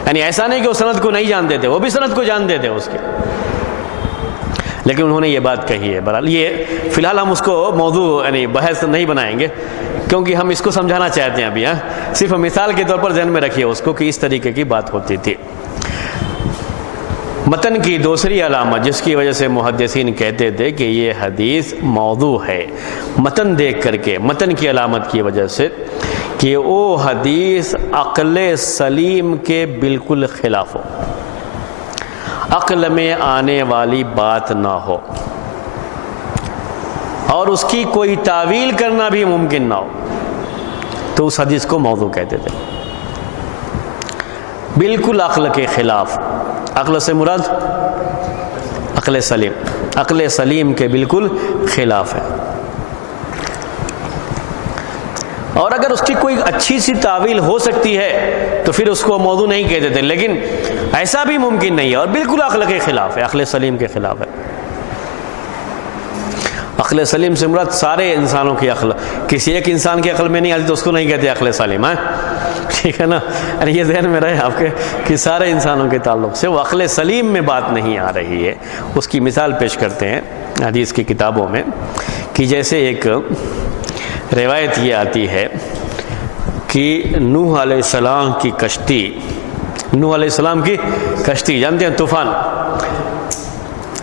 یعنی ایسا نہیں کہ وہ سند کو نہیں جانتے تھے، وہ بھی سند کو جانتے تھے اس کے، لیکن انہوں نے یہ بات کہی ہے۔ بہرحال یہ فی الحال ہم اس کو موضوع یعنی بحث نہیں بنائیں گے کیونکہ ہم اس کو سمجھانا چاہتے ہیں ابھی، صرف مثال کے طور پر ذہن میں رکھیے اس کو کہ اس طریقے کی بات ہوتی تھی۔ متن کی دوسری علامت جس کی وجہ سے محدثین کہتے تھے کہ یہ حدیث موضوع ہے، متن دیکھ کر کے، متن کی علامت کی وجہ سے، کہ وہ حدیث عقل سلیم کے بالکل خلاف ہو، عقل میں آنے والی بات نہ ہو، اور اس کی کوئی تعویل کرنا بھی ممکن نہ ہو، تو اس حدیث کو موضوع کہتے تھے۔ بالکل عقل کے خلاف، عقل سے مراد عقل سلیم، عقل سلیم کے بالکل خلاف ہے، اور اگر اس کی کوئی اچھی سی تعویل ہو سکتی ہے تو پھر اس کو موضوع نہیں کہتے تھے، لیکن ایسا بھی ممکن نہیں ہے اور بالکل عقل کے خلاف ہے، عقل سلیم کے خلاف ہے۔ عقل سلیم سے مراد سارے انسانوں کی عقل، کسی ایک انسان کی عقل میں نہیں آتی تو اس کو نہیں کہتے عقل سلیم، ٹھیک ہے نا، یہ ذہن میں رہے آپ کے کہ سارے انسانوں کے تعلق سے وہ عقل سلیم میں بات نہیں آ رہی ہے۔ اس کی مثال پیش کرتے ہیں حدیث کی کتابوں میں کہ جیسے ایک روایت یہ آتی ہے کہ نوح علیہ السلام کی کشتی، نوح علیہ السلام کی کشتی جانتے ہیں طوفان،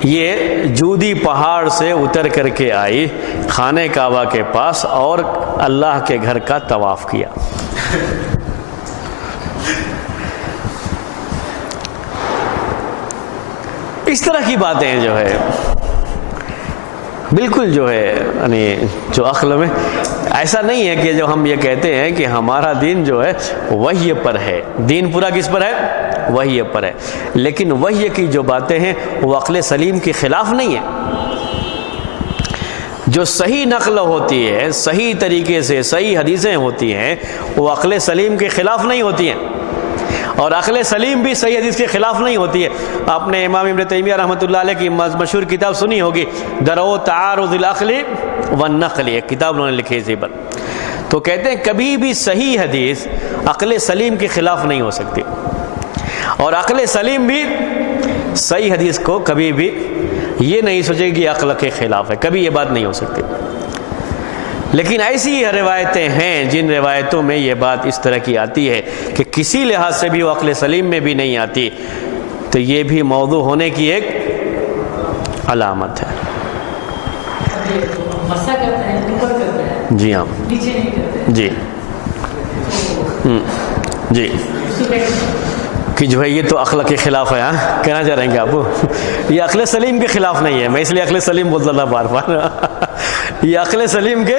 یہ جودی پہاڑ سے اتر کر کے آئی خانہ کعبہ کے پاس اور اللہ کے گھر کا طواف کیا۔ اس طرح کی باتیں جو ہے بالکل جو ہے یعنی جو عقل میں ایسا نہیں ہے کہ جو ہم یہ کہتے ہیں کہ ہمارا دین جو ہے وحی پر ہے، دین پورا کس پر ہے؟ وحی پر ہے، لیکن وحی کی جو باتیں ہیں وہ عقل سلیم کے خلاف نہیں ہے۔ جو صحیح نقل ہوتی ہے، صحیح طریقے سے صحیح حدیثیں ہوتی ہیں، وہ عقل سلیم کے خلاف نہیں ہوتی ہیں، اور عقل سلیم بھی صحیح حدیث کے خلاف نہیں ہوتی ہے۔ آپ نے امام ابن تیمیہ رحمۃ اللہ علیہ کی مشہور کتاب سنی ہوگی، درء تعارض العقل والنقل، ایک کتاب انہوں نے لکھی اسی پر، تو کہتے ہیں کبھی بھی صحیح حدیث عقل سلیم کے خلاف نہیں ہو سکتی، اور عقل سلیم بھی صحیح حدیث کو کبھی بھی یہ نہیں سوچے کہ عقل کے خلاف ہے، کبھی یہ بات نہیں ہو سکتی۔ لیکن ایسی روایتیں ہیں جن روایتوں میں یہ بات اس طرح کی آتی ہے کہ کسی لحاظ سے بھی وہ عقل سلیم میں بھی نہیں آتی، تو یہ بھی موضوع ہونے کی ایک علامت ہے۔ جی ہاں، جی جی کہ جو ہے یہ تو عقل کے خلاف ہے، ہاں کہنا چاہ رہے ہیں کہ آپ یہ عقل سلیم کے خلاف نہیں ہے، میں اس لیے عقل سلیم بولتا تھا بار بار، یہ عقل سلیم کے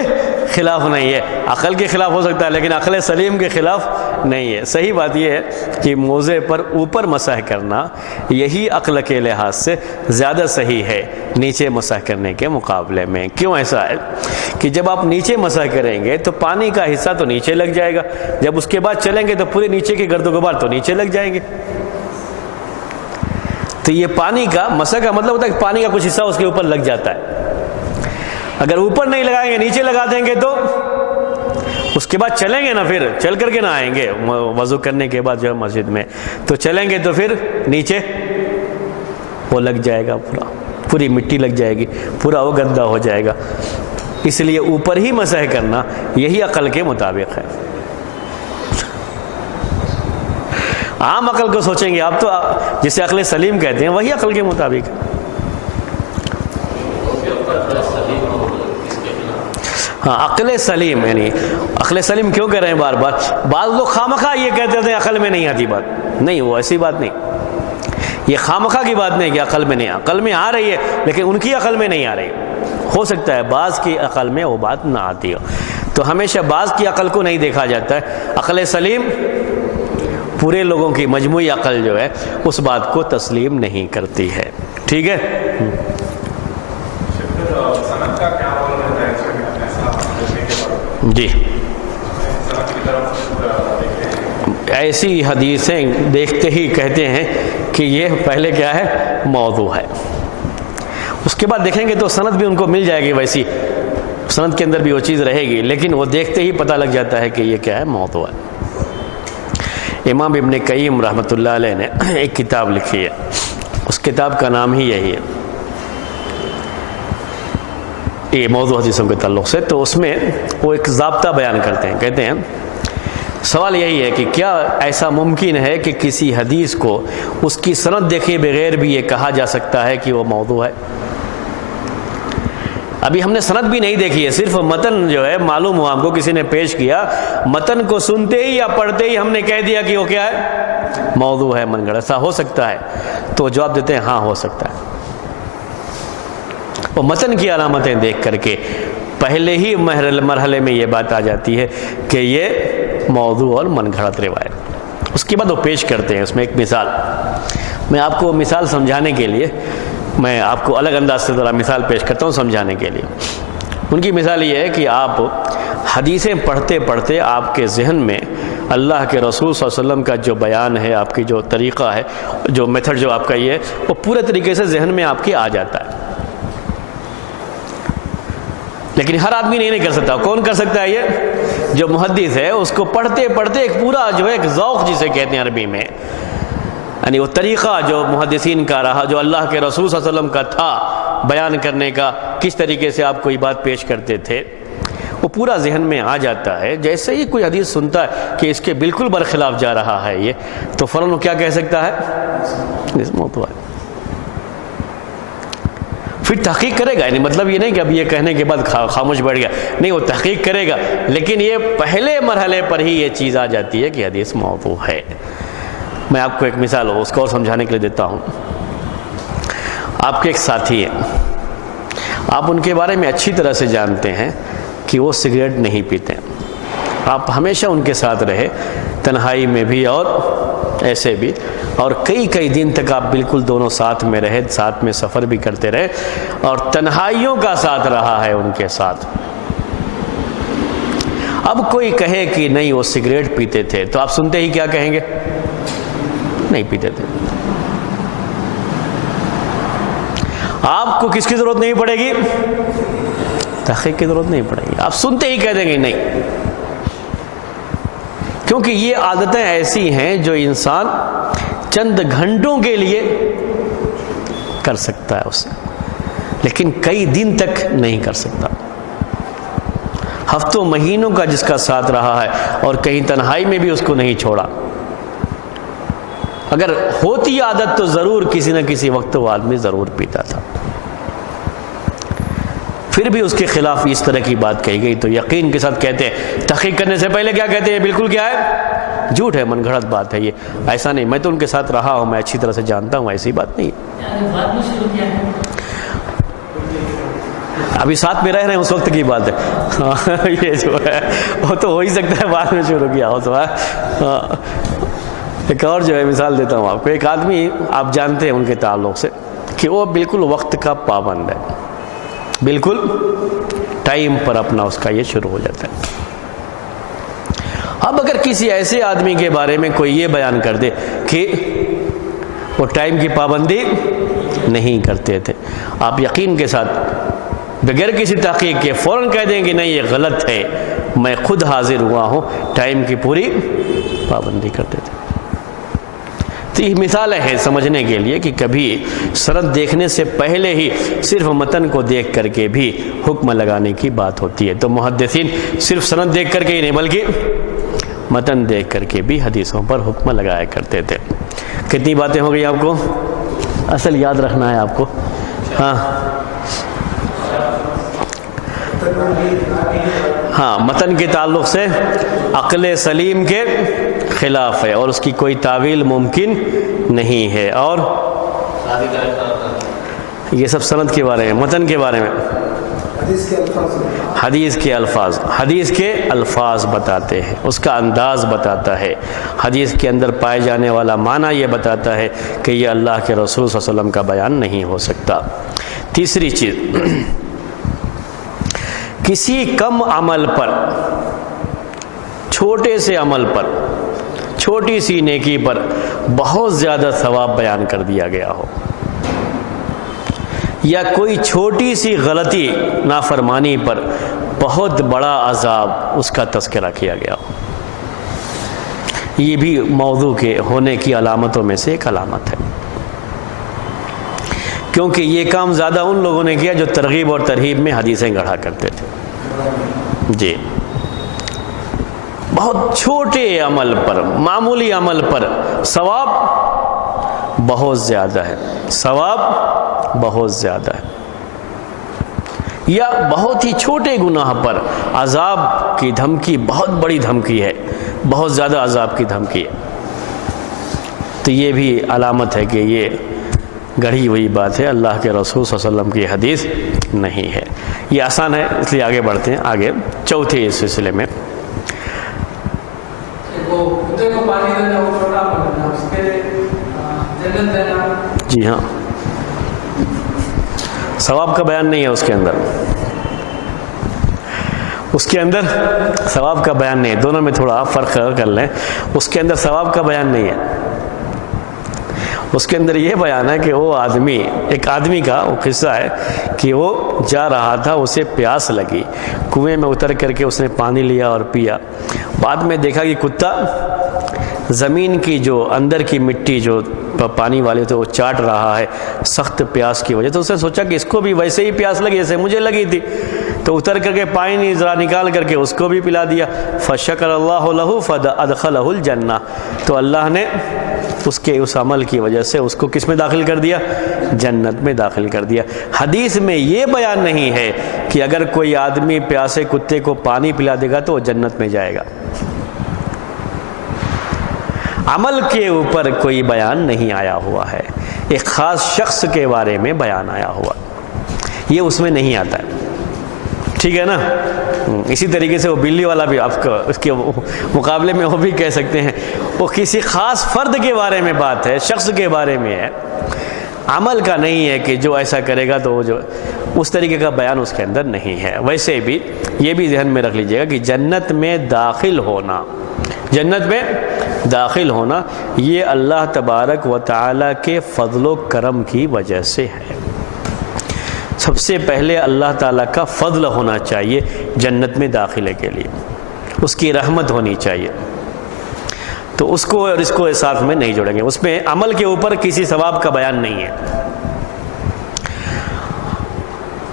خلاف نہیں ہے، عقل کے خلاف ہو سکتا ہے لیکن عقل سلیم کے خلاف نہیں ہے۔ صحیح بات یہ ہے کہ موزے پر اوپر مسح کرنا یہی عقل کے لحاظ سے زیادہ صحیح ہے نیچے مسح کرنے کے مقابلے میں۔ کیوں ایسا ہے کہ جب آپ نیچے مسح کریں گے تو پانی کا حصہ تو نیچے لگ جائے گا، جب اس کے بعد چلیں گے تو پورے نیچے کے گرد و غبار تو نیچے لگ جائیں گے، تو یہ پانی کا مسح کا مطلب ہوتا ہے کہ پانی کا کچھ حصہ اس کے اوپر لگ جاتا ہے۔ اگر اوپر نہیں لگائیں گے نیچے لگا دیں گے تو اس کے بعد چلیں گے نا، پھر چل کر کے نہ آئیں گے وضو کرنے کے بعد جو ہے مسجد میں، تو چلیں گے تو پھر نیچے وہ لگ جائے گا، پوری مٹی لگ جائے گی، پورا وہ گندا ہو جائے گا، اس لیے اوپر ہی مسح کرنا یہی عقل کے مطابق ہے۔ عام عقل کو سوچیں گے آپ تو جسے عقل سلیم کہتے ہیں وہی عقل کے مطابق ہے۔ ہاں عقل سلیم، یعنی عقل سلیم کیوں کہہ رہے ہیں بار بار؟ بعض لوگ خامخواہ یہ کہتے تھے عقل میں نہیں آتی بات، نہیں وہ ایسی بات نہیں، یہ خامخواہ کی بات نہیں کہ عقل میں نہیں، عقل میں آ رہی ہے لیکن ان کی عقل میں نہیں آ رہی، ہو سکتا ہے بعض کی عقل میں وہ بات نہ آتی ہو، تو ہمیشہ بعض کی عقل کو نہیں دیکھا جاتا ہے، عقل سلیم پورے لوگوں کی مجموعی عقل جو ہے اس بات کو تسلیم نہیں کرتی ہے۔ ٹھیک ہے، جی ایسی حدیثیں دیکھتے ہی کہتے ہیں کہ یہ پہلے کیا ہے؟ موضوع ہے، اس کے بعد دیکھیں گے تو سند بھی ان کو مل جائے گی، ویسی سند کے اندر بھی وہ چیز رہے گی، لیکن وہ دیکھتے ہی پتہ لگ جاتا ہے کہ یہ کیا ہے؟ موضوع ہے۔ امام ابن قیم رحمۃ اللہ علیہ نے ایک کتاب لکھی ہے، اس کتاب کا نام ہی یہی ہے، یہ موضوع حدیثوں کے تعلق سے، تو اس میں وہ ایک ضابطہ بیان کرتے ہیں، کہتے ہیں سوال یہی ہے کہ کیا ایسا ممکن ہے کہ کسی حدیث کو اس کی سند دیکھے بغیر بھی یہ کہا جا سکتا ہے کہ وہ موضوع ہے؟ ابھی ہم نے سند بھی نہیں دیکھی ہے، صرف متن جو ہے معلوم ہوا، ہم کو کسی نے پیش کیا، متن کو سنتے ہی یا پڑھتے ہی ہم نے کہہ دیا کہ وہ کیا ہے؟ موضوع ہے، من گھڑت۔ ایسا ہو سکتا ہے؟ تو جواب دیتے ہیں ہاں ہو سکتا ہے، وہ متن کی علامتیں دیکھ کر کے پہلے ہی مرحلے میں یہ بات آ جاتی ہے کہ یہ موضوع اور من گھڑت روایت۔ اس کے بعد وہ پیش کرتے ہیں اس میں ایک مثال، میں آپ کو مثال سمجھانے کے لیے میں آپ کو الگ انداز سے ذرا مثال پیش کرتا ہوں سمجھانے کے لیے۔ ان کی مثال یہ ہے کہ آپ حدیثیں پڑھتے پڑھتے آپ کے ذہن میں اللہ کے رسول صلی اللہ علیہ وسلم کا جو بیان ہے، آپ کی جو طریقہ ہے، جو میتھڈ جو آپ کا یہ ہے، وہ پورے طریقے سے ذہن میں آپ کے آ جاتا ہے، لیکن ہر آدمی نہیں کر سکتا۔ کون کر سکتا ہے؟ یہ جو محدث ہے، اس کو پڑھتے پڑھتے ایک پورا جو ہے ایک ذوق جسے کہتے ہیں عربی میں، یعنی وہ طریقہ جو محدثین کا رہا، جو اللہ کے رسول صلی اللہ علیہ وسلم کا تھا بیان کرنے کا، کس طریقے سے آپ کوئی بات پیش کرتے تھے، وہ پورا ذہن میں آ جاتا ہے۔ جیسے ہی کوئی حدیث سنتا ہے کہ اس کے بالکل برخلاف جا رہا ہے یہ، تو فوراً وہ کیا کہہ سکتا ہے؟ اس موضوع ہے۔ پھر تحقیق کرے گا، یعنی مطلب یہ نہیں کہ اب یہ کہنے کے بعد خاموش بیٹھ گیا، نہیں، وہ تحقیق کرے گا، لیکن یہ پہلے مرحلے پر ہی یہ چیز آ جاتی ہے کہ حدیث موضوع ہے۔ میں آپ کو ایک مثال اس کو اور سمجھانے کے لیے دیتا ہوں۔ آپ کے ایک ساتھی ہیں، آپ ان کے بارے میں اچھی طرح سے جانتے ہیں کہ وہ سگریٹ نہیں پیتے. آپ ہمیشہ ان کے ساتھ رہے، تنہائی میں بھی اور ایسے بھی، اور کئی دن تک آپ بالکل دونوں ساتھ میں رہے، ساتھ میں سفر بھی کرتے رہے اور تنہائیوں کا ساتھ رہا ہے ان کے ساتھ. اب کوئی کہے کہ نہیں وہ سگریٹ پیتے تھے تو آپ سنتے ہی کیا کہیں گے؟ نہیں پیتے تھے. آپ کو کس کی ضرورت نہیں پڑے گی؟ تحقیق کی ضرورت نہیں پڑے گی، آپ سنتے ہی کہہ دیں گے نہیں. کیونکہ یہ عادتیں ایسی ہیں جو انسان چند گھنٹوں کے لیے کر سکتا ہے اسے، لیکن کئی دن تک نہیں کر سکتا. ہفتوں مہینوں کا جس کا ساتھ رہا ہے اور کہیں تنہائی میں بھی اس کو نہیں چھوڑا. اگر ہوتی عادت تو ضرور کسی نہ کسی وقت وہ آدمی ضرور پیتا تھا. پھر بھی اس کے خلاف اس طرح کی بات کہی گئی تو یقین کے ساتھ کہتے ہیں، تحقیق کرنے سے پہلے کیا کہتے ہیں؟ بالکل کیا ہے؟ جھوٹ ہے، من گھڑت بات ہے یہ، ایسا نہیں. میں تو ان کے ساتھ رہا ہوں، میں اچھی طرح سے جانتا ہوں، ایسی بات نہیں ہے. ابھی ساتھ میں رہ رہے ہیں اس وقت کی بات ہے. یہ جو ہے وہ تو ہو ہی سکتا ہے بعد میں شروع کیا ہو تو. ایک اور جو ہے مثال دیتا ہوں آپ کو. ایک آدمی آپ جانتے ہیں ان کے تعلق سے کہ وہ بالکل وقت کا پابند ہے، بالکل ٹائم پر اپنا اس کا یہ شروع ہو جاتا ہے. اب اگر کسی ایسے آدمی کے بارے میں کوئی یہ بیان کر دے کہ وہ ٹائم کی پابندی نہیں کرتے تھے، آپ یقین کے ساتھ بغیر کسی تحقیق کے فوراً کہہ دیں کہ نہیں یہ غلط ہے، میں خود حاضر ہوا ہوں، ٹائم کی پوری پابندی کرتے تھے. تو یہ مثالیں ہیں سمجھنے کے لیے کہ کبھی سند دیکھنے سے پہلے ہی صرف متن کو دیکھ کر کے بھی حکم لگانے کی بات ہوتی ہے. تو محدثین صرف سند دیکھ کر کے ہی نہیں بلکہ متن دیکھ کر کے بھی حدیثوں پر حکم لگایا کرتے تھے. کتنی باتیں ہو گئی آپ کو؟ اصل یاد رکھنا ہے آپ کو. ہاں متن کے تعلق سے عقل سلیم کے خلاف ہے اور اس کی کوئی تعویل ممکن نہیں ہے. اور یہ سب سند کے بارے میں. متن کے بارے میں حدیث کے الفاظ بتاتے ہیں، اس کا انداز بتاتا ہے، حدیث کے اندر پائے جانے والا معنی یہ بتاتا ہے کہ یہ اللہ کے رسول صلی اللہ علیہ وسلم کا بیان نہیں ہو سکتا. تیسری چیز، کسی کم عمل پر، چھوٹے سے عمل پر، چھوٹی سی نیکی پر بہت زیادہ ثواب بیان کر دیا گیا ہو، یا کوئی چھوٹی سی غلطی نافرمانی پر بہت بڑا عذاب اس کا تذکرہ کیا گیا ہو، یہ بھی موضوع کے ہونے کی علامتوں میں سے ایک علامت ہے. کیونکہ یہ کام زیادہ ان لوگوں نے کیا جو ترغیب اور ترہیب میں حدیثیں گڑھا کرتے تھے. جی، بہت چھوٹے عمل پر، معمولی عمل پر ثواب بہت زیادہ ہے، ثواب بہت زیادہ ہے. یا بہت ہی چھوٹے گناہ پر عذاب کی دھمکی بہت بڑی دھمکی ہے، بہت زیادہ عذاب کی دھمکی ہے. تو یہ بھی علامت ہے کہ یہ گڑھی ہوئی بات ہے، اللہ کے رسول صلی اللہ علیہ وسلم کی حدیث نہیں ہے. یہ آسان ہے اس لیے آگے بڑھتے ہیں. آگے چوتھے اس سلسلے میں جی ہاں ثواب کا بیان نہیں ہے اس کے اندر، اس کے اندر ثواب کا بیان نہیں ہے. دونوں میں تھوڑا آپ فرق کر لیں. اس کے اندر ثواب کا بیان نہیں ہے، اس کے اندر یہ بیان ہے کہ وہ آدمی، ایک آدمی کا وہ قصہ ہے کہ وہ جا رہا تھا، اسے پیاس لگی، کنویں میں اتر کر کے اس نے پانی لیا اور پیا. بعد میں دیکھا کہ کتا زمین کی جو اندر کی مٹی جو پانی والے تھے وہ چاٹ رہا ہے سخت پیاس کی وجہ. تو اس نے سوچا کہ اس کو بھی ویسے ہی پیاس لگی جیسے مجھے لگی تھی، تو اتر کر کے پانی ذرا نکال کر کے اس کو بھی پلا دیا. فشکر اللہ لہ فادخلہ الجنہ، تو اللہ نے اس کے اس عمل کی وجہ سے اس کو کس میں داخل کر دیا؟ جنت میں داخل کر دیا. حدیث میں یہ بیان نہیں ہے کہ اگر کوئی آدمی پیاسے کتے کو پانی پلا دے گا تو وہ جنت میں جائے گا. عمل کے اوپر کوئی بیان نہیں آیا ہوا ہے، ایک خاص شخص کے بارے میں بیان آیا ہوا، یہ اس میں نہیں آتا ہے. ٹھیک ہے نا. اسی طریقے سے وہ بلی والا بھی آپ کو اس کے مقابلے میں وہ بھی کہہ سکتے ہیں، وہ کسی خاص فرد کے بارے میں بات ہے، شخص کے بارے میں ہے، عمل کا نہیں ہے کہ جو ایسا کرے گا تو وہ جو اس طریقے کا بیان اس کے اندر نہیں ہے. ویسے بھی یہ بھی ذہن میں رکھ لیجئے گا کہ جنت میں داخل ہونا یہ اللہ تبارک و تعالیٰ کے فضل و کرم کی وجہ سے ہے. سب سے پہلے اللہ تعالیٰ کا فضل ہونا چاہیے جنت میں داخلے کے لیے، اس کی رحمت ہونی چاہیے. تو اس کو اور اس کو ساتھ میں نہیں جوڑیں گے، اس میں عمل کے اوپر کسی ثواب کا بیان نہیں ہے.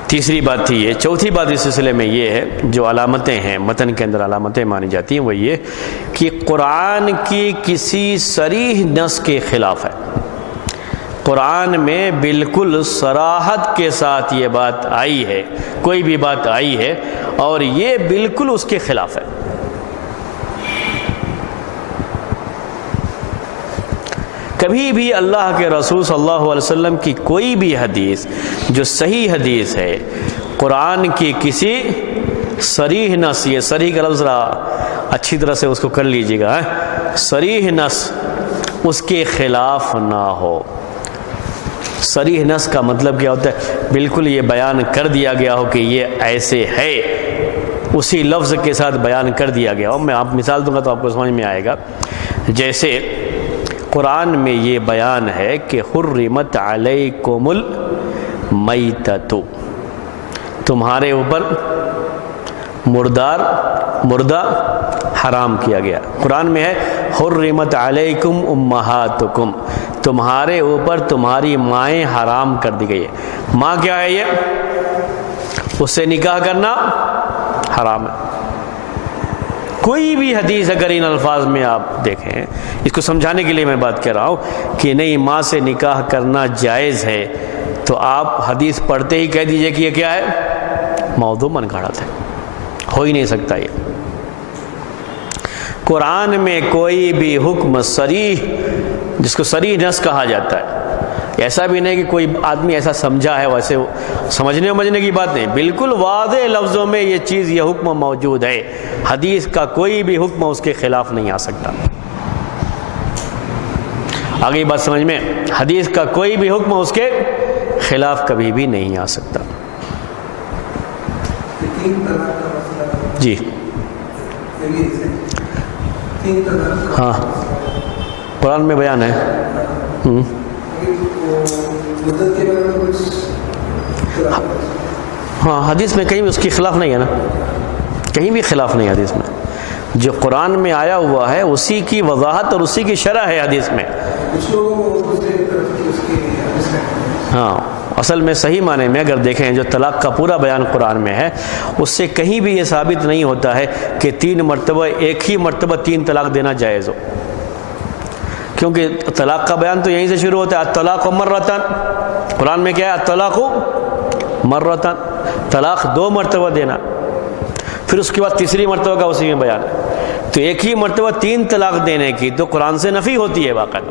تیسری بات تھی یہ. چوتھی بات اس سلسلے میں یہ ہے، جو علامتیں ہیں متن کے اندر علامتیں مانی جاتی ہیں، وہ یہ کہ قرآن کی کسی صریح نص کے خلاف ہے. قرآن میں بالکل صراحت کے ساتھ یہ بات آئی ہے، کوئی بھی بات آئی ہے اور یہ بالکل اس کے خلاف ہے. کبھی بھی اللہ کے رسول صلی اللہ علیہ وسلم کی کوئی بھی حدیث جو صحیح حدیث ہے، قرآن کی کسی صریح نص، یہ صریح کا لفظ رہا اچھی طرح سے اس کو کر لیجیے گا، صریح نص اس کے خلاف نہ ہو. صریح نص کا مطلب کیا ہوتا ہے؟ بالکل یہ بیان کر دیا گیا ہو کہ یہ ایسے ہے، اسی لفظ کے ساتھ بیان کر دیا گیا ہو. میں آپ مثال دوں گا تو آپ کو سمجھ میں آئے گا. جیسے قرآن میں یہ بیان ہے کہ حرمت علیکم المیتۃ، تمہارے اوپر مردہ حرام کیا گیا. قرآن میں ہے حرمت علیکم امہاتکم، تمہارے اوپر تمہاری مائیں حرام کر دی گئی ہے. ماں کیا ہے؟ یہ اس سے نکاح کرنا حرام ہے. کوئی بھی حدیث اگر ان الفاظ میں آپ دیکھیں، اس کو سمجھانے کے لیے میں بات کر رہا ہوں کہ نہیں ماں سے نکاح کرنا جائز ہے، تو آپ حدیث پڑھتے ہی کہہ دیجئے کہ یہ کیا ہے؟ موضوع من گھڑت ہے، ہو ہی نہیں سکتا. یہ قرآن میں کوئی بھی حکم صریح، جس کو صریح نص کہا جاتا ہے، ایسا بھی نہیں کہ کوئی آدمی ایسا سمجھا ہے، ویسے سمجھنے کی بات نہیں، بالکل واضح لفظوں میں یہ چیز، یہ حکم موجود ہے. حدیث کا کوئی بھی حکم اس کے خلاف نہیں آ سکتا. آگے بات سمجھ میں، حدیث کا کوئی بھی حکم اس کے خلاف کبھی بھی نہیں آ سکتا. جی ہاں، قرآن میں بیان ہے. ہاں، حدیث میں کہیں بھی اس کے خلاف نہیں ہے نا، کہیں بھی خلاف نہیں ہے حدیث میں. جو قرآن میں آیا ہوا ہے اسی کی وضاحت اور اسی کی شرح ہے حدیث میں. ہاں، اصل میں صحیح معنی میں اگر دیکھیں جو طلاق کا پورا بیان قرآن میں ہے، اس سے کہیں بھی یہ ثابت نہیں ہوتا ہے کہ 3 مرتبہ ایک ہی مرتبہ 3 طلاق دینا جائز ہو. کیونکہ طلاق کا بیان تو یہیں سے شروع ہوتا ہے، الطلاق مرتان. قرآن میں کیا ہے؟ الطلاق مرتان، طلاق 2 مرتبہ دینا. پھر اس کے بعد تیسری مرتبہ کا اسی میں بیان ہے. تو ایک ہی مرتبہ 3 طلاق دینے کی تو قرآن سے نفی ہوتی ہے باقاعدہ،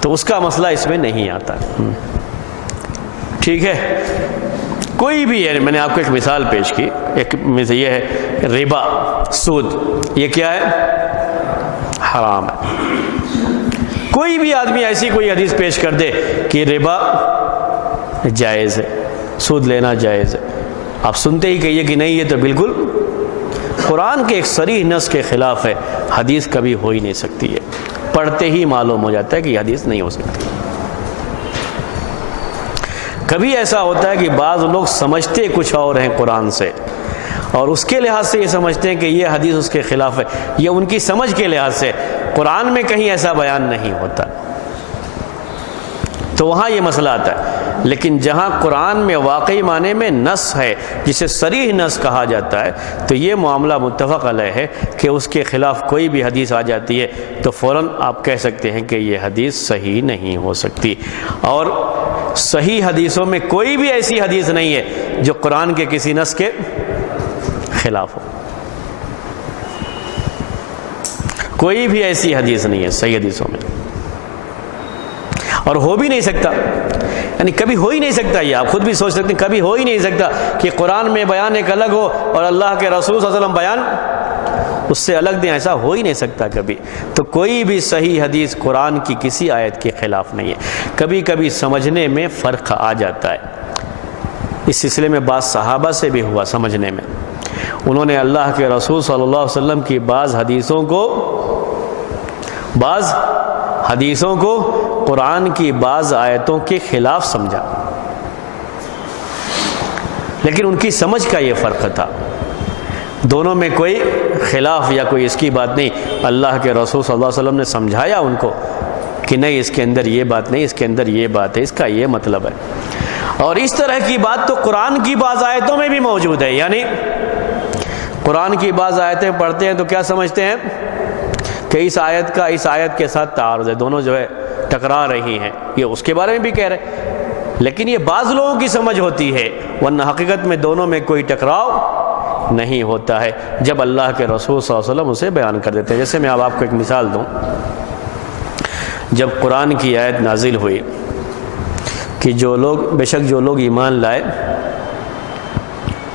تو اس کا مسئلہ اس میں نہیں آتا. ٹھیک ہے. کوئی بھی ہے، میں نے آپ کو ایک مثال پیش کی، ایک میں سے یہ ہے ربا، سود، یہ کیا ہے؟ حرام ہے. کوئی بھی آدمی ایسی کوئی حدیث پیش کر دے کہ ربا جائز ہے، سود لینا جائز ہے، آپ سنتے ہی کہیے کہ نہیں یہ تو بالکل قرآن کے ایک صریح نص کے خلاف ہے، حدیث کبھی ہو ہی نہیں سکتی ہے. پڑھتے ہی معلوم ہو جاتا ہے کہ یہ حدیث نہیں ہو سکتی. کبھی ایسا ہوتا ہے کہ بعض لوگ سمجھتے کچھ اور ہیں قرآن سے، اور اس کے لحاظ سے یہ سمجھتے ہیں کہ یہ حدیث اس کے خلاف ہے. یہ ان کی سمجھ کے لحاظ سے، قرآن میں کہیں ایسا بیان نہیں ہوتا، تو وہاں یہ مسئلہ آتا ہے. لیکن جہاں قرآن میں واقعی معنی میں نص ہے، جسے صریح نص کہا جاتا ہے، تو یہ معاملہ متفق علیہ ہے کہ اس کے خلاف کوئی بھی حدیث آ جاتی ہے تو فوراً آپ کہہ سکتے ہیں کہ یہ حدیث صحیح نہیں ہو سکتی. اور صحیح حدیثوں میں کوئی بھی ایسی حدیث نہیں ہے جو قرآن کے کسی نص کے خلاف ہو. کوئی بھی ایسی حدیث نہیں ہے صحیح حدیثوں میں، اور ہو بھی نہیں سکتا. یعنی کبھی ہو ہی نہیں سکتا، یہ آپ خود بھی سوچ سکتے ہیں، کبھی ہو ہی نہیں سکتا کہ قرآن میں بیان ایک الگ ہو اور اللہ کے رسول صلی اللہ علیہ وسلم بیان اس سے الگ دیں، ایسا ہو ہی نہیں سکتا کبھی۔ تو کوئی بھی صحیح حدیث قرآن کی کسی آیت کے خلاف نہیں ہے، کبھی کبھی سمجھنے میں فرق آ جاتا ہے۔ اس سلسلے میں بعض صحابہ سے بھی ہوا سمجھنے میں، انہوں نے اللہ کے رسول صلی اللہ علیہ وسلم کی بعض حدیثوں کو قرآن کی بعض آیتوں کے خلاف سمجھا، لیکن ان کی سمجھ کا یہ فرق تھا، دونوں میں کوئی خلاف یا کوئی اس کی بات نہیں۔ اللہ کے رسول صلی اللہ علیہ وسلم نے سمجھایا ان کو کہ نہیں، اس کے اندر یہ بات نہیں، اس کے اندر یہ بات ہے، اس کا یہ مطلب ہے۔ اور اس طرح کی بات تو قرآن کی بعض آیتوں میں بھی موجود ہے، یعنی قرآن کی بعض آیتیں پڑھتے ہیں تو کیا سمجھتے ہیں کہ اس آیت کا اس آیت کے ساتھ تعارض ہے، دونوں جو ہے ٹکرا رہی ہیں، یہ اس کے بارے میں بھی کہہ رہے ہیں، لیکن یہ بعض لوگوں کی سمجھ ہوتی ہے، ورنہ حقیقت میں دونوں میں کوئی ٹکراؤ نہیں ہوتا ہے جب اللہ کے رسول صلی اللہ علیہ وسلم اسے بیان کر دیتے ہیں۔ جیسے میں اب آپ کو ایک مثال دوں، جب قرآن کی آیت نازل ہوئی کہ بے شک جو لوگ ایمان لائے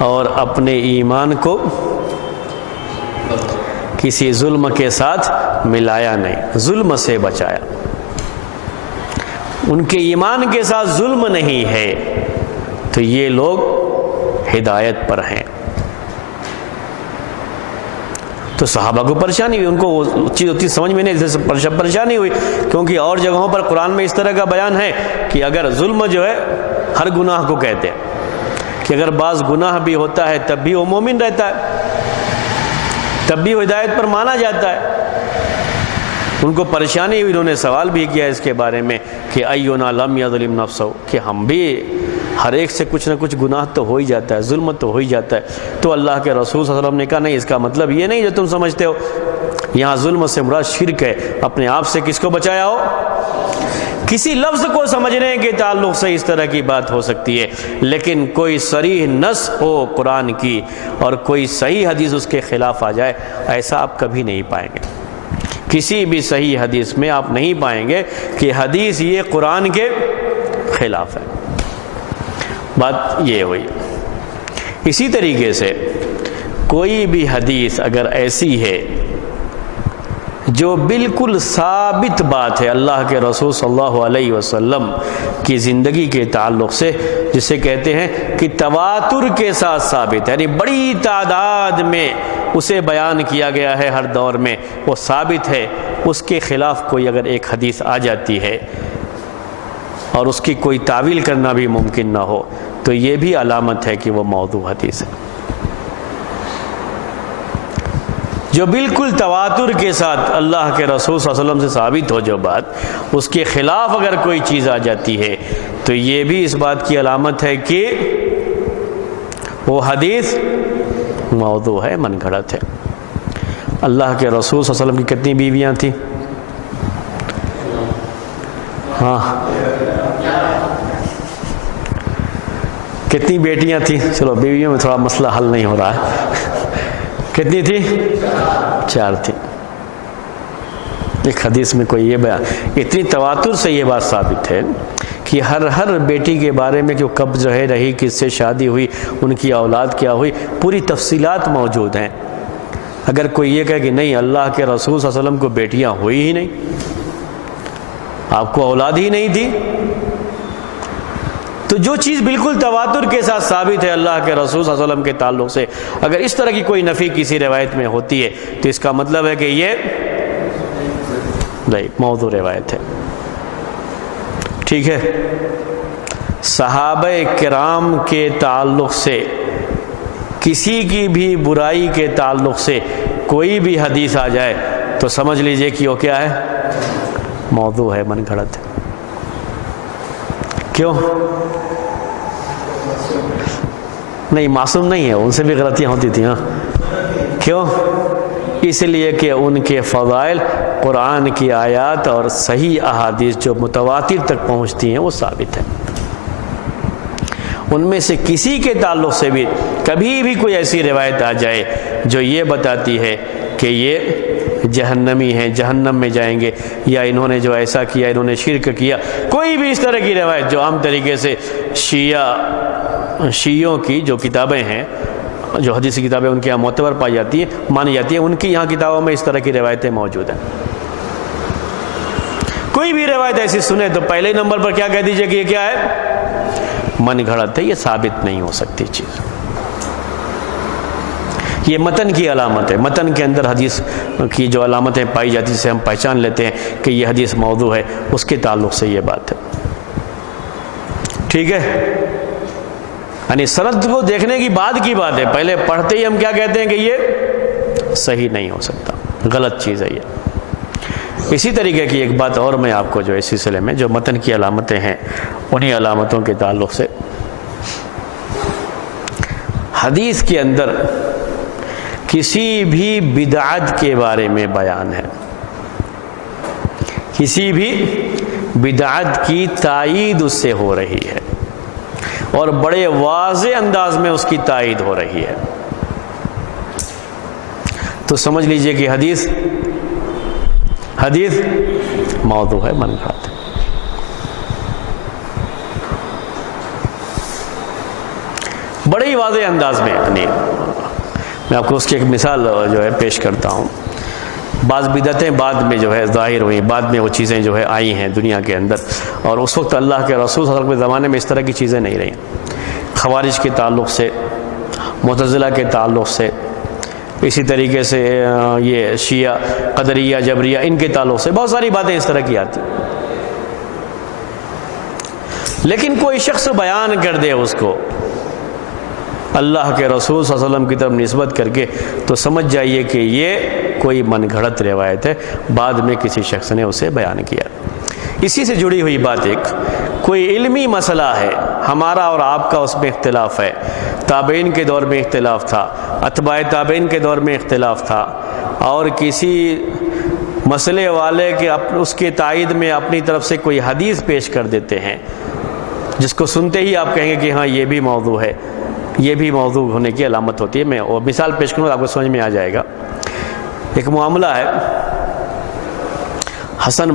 اور اپنے ایمان کو کسی ظلم کے ساتھ ملایا نہیں، ظلم سے بچایا، ان کے ایمان کے ساتھ ظلم نہیں ہے، تو یہ لوگ ہدایت پر ہیں۔ تو صحابہ کو پریشانی ہوئی، ان کو وہ چیز ہوتی سمجھ میں نہیں، پریشانی ہوئی، کیونکہ اور جگہوں پر قرآن میں اس طرح کا بیان ہے کہ اگر ظلم جو ہے ہر گناہ کو کہتے ہیں، کہ اگر بعض گناہ بھی ہوتا ہے تب بھی وہ مومن رہتا ہے، تب بھی وہ ہدایت پر مانا جاتا ہے۔ ان کو پریشانی ہوئی، انہوں نے سوال بھی کیا اس کے بارے میں کہ اینا لم یظلم نفسہ، کہ ہم بھی ہر ایک سے کچھ نہ کچھ گناہ تو ہو ہی جاتا ہے، ظلم تو ہو ہی جاتا ہے۔ تو اللہ کے رسول صلی اللہ علیہ وسلم نے کہا نہیں، اس کا مطلب یہ نہیں جو تم سمجھتے ہو، یہاں ظلم سے مراد شرک ہے، اپنے آپ سے کس کو بچایا ہو، کسی لفظ کو سمجھنے کے تعلق سے اس طرح کی بات ہو سکتی ہے، لیکن کوئی صریح نص ہو قرآن کی اور کوئی صحیح حدیث اس کے خلاف آ جائے، ایسا آپ کبھی نہیں پائیں گے۔ کسی بھی صحیح حدیث میں آپ نہیں پائیں گے کہ حدیث یہ قرآن کے خلاف ہے۔ بات یہ ہوئی۔ اسی طریقے سے کوئی بھی حدیث اگر ایسی ہے جو بالکل ثابت بات ہے اللہ کے رسول صلی اللہ علیہ وسلم کی زندگی کے تعلق سے، جسے کہتے ہیں کہ تواتر کے ساتھ ثابت ہے، یعنی بڑی تعداد میں اسے بیان کیا گیا ہے ہر دور میں، وہ ثابت ہے، اس کے خلاف کوئی اگر ایک حدیث آ جاتی ہے اور اس کی کوئی تعویل کرنا بھی ممکن نہ ہو، تو یہ بھی علامت ہے کہ وہ موضوع حدیث ہے۔ جو بالکل تواتر کے ساتھ اللہ کے رسول صلی اللہ علیہ وسلم سے ثابت ہو جو بات، اس کے خلاف اگر کوئی چیز آ جاتی ہے تو یہ بھی اس بات کی علامت ہے کہ وہ حدیث موضوع ہے، من گھڑت ہے۔ اللہ کے رسول صلی اللہ علیہ وسلم کی کتنی بیویاں تھیں؟ ہاں، کتنی بیٹیاں تھیں؟ چلو بیویوں میں تھوڑا مسئلہ حل نہیں ہو رہا ہے، کتنی تھی؟ 4 تھی۔ ایک حدیث میں کوئی یہ بیان، اتنی تواتر سے یہ بات ثابت ہے کہ ہر بیٹی کے بارے میں کہ کب جو ہے رہی، کس سے شادی ہوئی، ان کی اولاد کیا ہوئی، پوری تفصیلات موجود ہیں۔ اگر کوئی یہ کہے کہ نہیں اللہ کے رسول صلی اللہ علیہ وسلم کو بیٹیاں ہوئی ہی نہیں، آپ کو اولاد ہی نہیں تھی، تو جو چیز بالکل تواتر کے ساتھ ثابت ہے اللہ کے رسول صلی اللہ علیہ وسلم کے تعلق سے، اگر اس طرح کی کوئی نفی کسی روایت میں ہوتی ہے تو اس کا مطلب ہے کہ یہ نہیں، موضوع روایت ہے۔ ٹھیک ہے، صحابہ کرام کے تعلق سے کسی کی بھی برائی کے تعلق سے کوئی بھی حدیث آ جائے تو سمجھ لیجئے کہ وہ کیا ہے، موضوع ہے، من گھڑت ہے۔ کیوں؟ نہیں، معصوم نہیں ہے، ان سے بھی غلطیاں ہوتی تھیں۔ ہاں، کیوں؟ اس لیے کہ ان کے فضائل قرآن کی آیات اور صحیح احادیث جو متواتر تک پہنچتی ہیں وہ ثابت ہیں۔ ان میں سے کسی کے تعلق سے بھی کبھی بھی کوئی ایسی روایت آ جائے جو یہ بتاتی ہے کہ یہ جہنمی ہیں، جہنم میں جائیں گے، یا انہوں نے جو ایسا کیا، انہوں نے شرک کیا، کوئی بھی اس طرح کی روایت جو عام طریقے سے شیعوں کی جو کتابیں ہیں، جو حدیثی کتابیں ان کے یہاں معتبر پائی جاتی ہیں، مانی جاتی ہیں، ان کی یہاں کتابوں میں اس طرح کی روایتیں موجود ہیں۔ کوئی بھی روایت ایسی سنیں تو پہلے نمبر پر کیا کہہ دیجئے کہ یہ کیا ہے؟ من گھڑت ہے، یہ ثابت نہیں ہو سکتی چیز۔ یہ متن کی علامت ہے، متن کے اندر حدیث کی جو علامتیں پائی جاتی ہیں، سے ہم پہچان لیتے ہیں کہ یہ حدیث موضوع ہے، اس کے تعلق سے یہ بات ہے۔ ٹھیک ہے، یعنی سند کو دیکھنے کی بعد کی بات ہے، پہلے پڑھتے ہی ہم کیا کہتے ہیں کہ یہ صحیح نہیں ہو سکتا، غلط چیز ہے یہ۔ اسی طریقے کی ایک بات اور میں آپ کو جو اس سلسلے میں جو متن کی علامتیں ہیں، انہی علامتوں کے تعلق سے حدیث کے اندر کسی بھی بدعت کے بارے میں بیان ہے، کسی بھی بدعت کی تائید اس سے ہو رہی ہے اور بڑے واضح انداز میں اس کی تائید ہو رہی ہے، تو سمجھ لیجئے کہ حدیث موضوع ہے، من گھڑت ہے۔ بڑے ہی واضح انداز میں، یعنی میں آپ کو اس کی ایک مثال جو ہے پیش کرتا ہوں۔ بعض بدعتیں بعد میں جو ہے ظاہر ہوئی، بعد میں وہ چیزیں جو ہے آئی ہیں دنیا کے اندر، اور اس وقت اللہ کے رسول صلی اللہ علیہ وسلم کے زمانے میں اس طرح کی چیزیں نہیں رہیں۔ خوارج کے تعلق سے، معتزلہ کے تعلق سے، اسی طریقے سے یہ شیعہ قدریہ جبریہ ان کے تعلق سے بہت ساری باتیں اس طرح کی آتی، لیکن کوئی شخص بیان کر دے اس کو اللہ کے رسول صلی اللہ علیہ وسلم کی طرف نسبت کر کے، تو سمجھ جائیے کہ یہ کوئی من گھڑت روایت ہے، بعد میں کسی شخص نے اسے بیان کیا۔ اسی سے جڑی ہوئی بات، ایک کوئی علمی مسئلہ ہے، ہمارا اور آپ کا اس میں اختلاف ہے، تابعین کے دور میں اختلاف تھا، اتباع تابعین کے دور میں اختلاف تھا، اور کسی مسئلے والے کے اس کے تائید میں اپنی طرف سے کوئی حدیث پیش کر دیتے ہیں، جس کو سنتے ہی آپ کہیں گے کہ ہاں یہ بھی موضوع ہے، یہ بھی موضوع ہونے کی علامت ہوتی ہے۔ میں وہ مثال پیش کروں آپ کو سمجھ میں آ جائے گا۔ ایک معاملہ ہے، حسن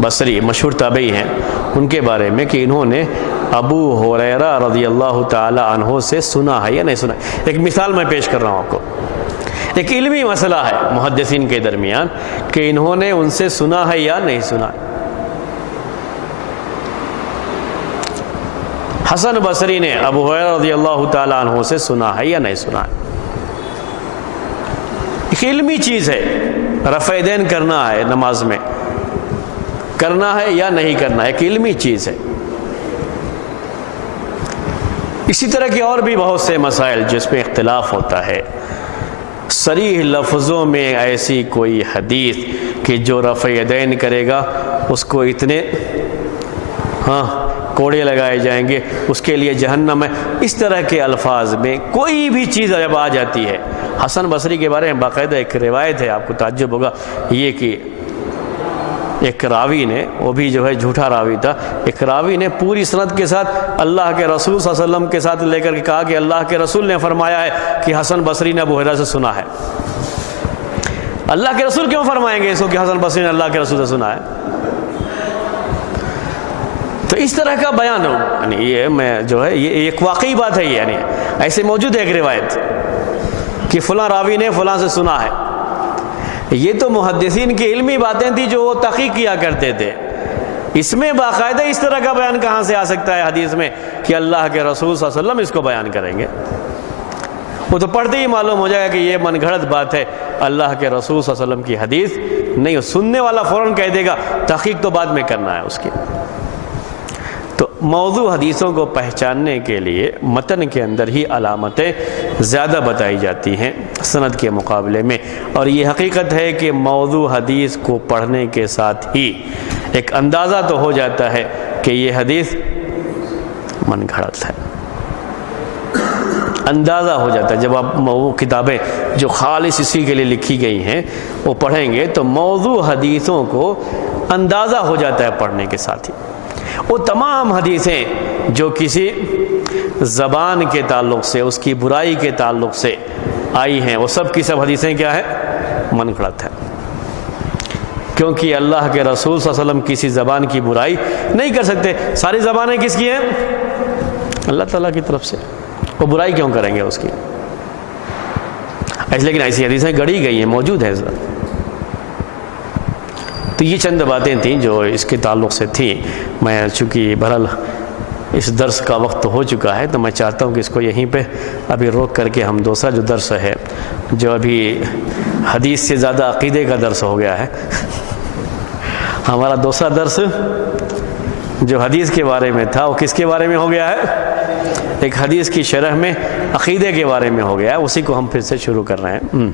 بصری مشہور تابعی ہیں، ان کے بارے میں کہ انہوں نے ابو ہریرہ رضی اللہ تعالی عنہ سے سنا ہے یا نہیں سنا ہے۔ ایک مثال میں پیش کر رہا ہوں آپ کو، ایک علمی مسئلہ ہے محدثین کے درمیان کہ انہوں نے ان سے سنا ہے یا نہیں سنا ہے۔ حسن بصری نے ابو ہریرہ رضی اللہ تعالی عنہ سے سنا ہے یا نہیں سنا ہے۔ ایک علمی چیز ہے، رفع دین کرنا ہے نماز میں، کرنا ہے یا نہیں کرنا ہے، ایک علمی چیز ہے۔ اسی طرح کے اور بھی بہت سے مسائل جس میں اختلاف ہوتا ہے، صریح لفظوں میں ایسی کوئی حدیث کہ جو رفع دین کرے گا اس کو اتنے کوڑے لگائے جائیں گے، اس کے لیے جہنم ہے، اس طرح کے الفاظ میں کوئی بھی چیز جب آ جاتی ہے۔ حسن بصری کے بارے میں باقاعدہ ایک روایت ہے، آپ کو تعجب ہوگا یہ کہ ایک راوی نے، وہ بھی جو ہے جھوٹا راوی تھا، ایک راوی نے پوری سند کے ساتھ اللہ کے رسول صلی اللہ علیہ وسلم کے ساتھ لے کر کے کہا کہ اللہ کے رسول نے فرمایا ہے کہ حسن بصری نے ابو ہریرہ سے سنا ہے۔ اللہ کے رسول کیوں فرمائیں گے اس کو کہ حسن بصری نے اللہ کے رسول سے سنا ہے؟ تو اس طرح کا بیان ہو، یعنی یہ میں جو ہے یہ ایک واقعی بات ہے، یعنی ایسے موجود ہے ایک روایت کہ فلاں راوی نے فلاں سے سنا ہے۔ یہ تو محدثین کی علمی باتیں تھی جو وہ تحقیق کیا کرتے تھے، اس میں باقاعدہ اس طرح کا بیان کہاں سے آ سکتا ہے حدیث میں کہ اللہ کے رسول صلی اللہ علیہ وسلم اس کو بیان کریں گے؟ وہ تو پڑھتے ہی معلوم ہو جائے گا کہ یہ من گھڑت بات ہے، اللہ کے رسول صلی اللہ علیہ وسلم کی حدیث نہیں۔ سننے والا فوراً کہہ دے گا، تحقیق تو بعد میں کرنا ہے اس کی۔ تو موضوع حدیثوں کو پہچاننے کے لیے متن کے اندر ہی علامتیں زیادہ بتائی جاتی ہیں سند کے مقابلے میں، اور یہ حقیقت ہے کہ موضوع حدیث کو پڑھنے کے ساتھ ہی ایک اندازہ تو ہو جاتا ہے کہ یہ حدیث من گھڑت ہے، اندازہ ہو جاتا ہے۔ جب آپ وہ کتابیں جو خالص اسی کے لیے لکھی گئی ہیں وہ پڑھیں گے تو موضوع حدیثوں کو اندازہ ہو جاتا ہے پڑھنے کے ساتھ ہی۔ وہ تمام حدیثیں جو کسی زبان کے تعلق سے، اس کی برائی کے تعلق سے آئی ہیں وہ سب کی سب حدیثیں کیا ہیں؟ من گھڑت ہیں، کیونکہ اللہ کے رسول صلی اللہ علیہ وسلم کسی زبان کی برائی نہیں کر سکتے۔ ساری زبانیں کس کی ہیں؟ اللہ تعالیٰ کی طرف سے، وہ برائی کیوں کریں گے اس کی؟ لیکن ایسی حدیثیں گڑھی گئی ہیں، موجود ہیں۔ تو یہ چند باتیں تھیں جو اس کے تعلق سے تھیں۔ میں چونکہ بہرحال اس درس کا وقت ہو چکا ہے تو میں چاہتا ہوں کہ اس کو یہیں پہ ابھی روک کر کے ہم دوسرا جو درس ہے، جو ابھی حدیث سے زیادہ عقیدے کا درس ہو گیا ہے، ہمارا دوسرا درس جو حدیث کے بارے میں تھا وہ کس کے بارے میں ہو گیا ہے؟ ایک حدیث کی شرح میں عقیدے کے بارے میں ہو گیا ہے، اسی کو ہم پھر سے شروع کر رہے ہیں۔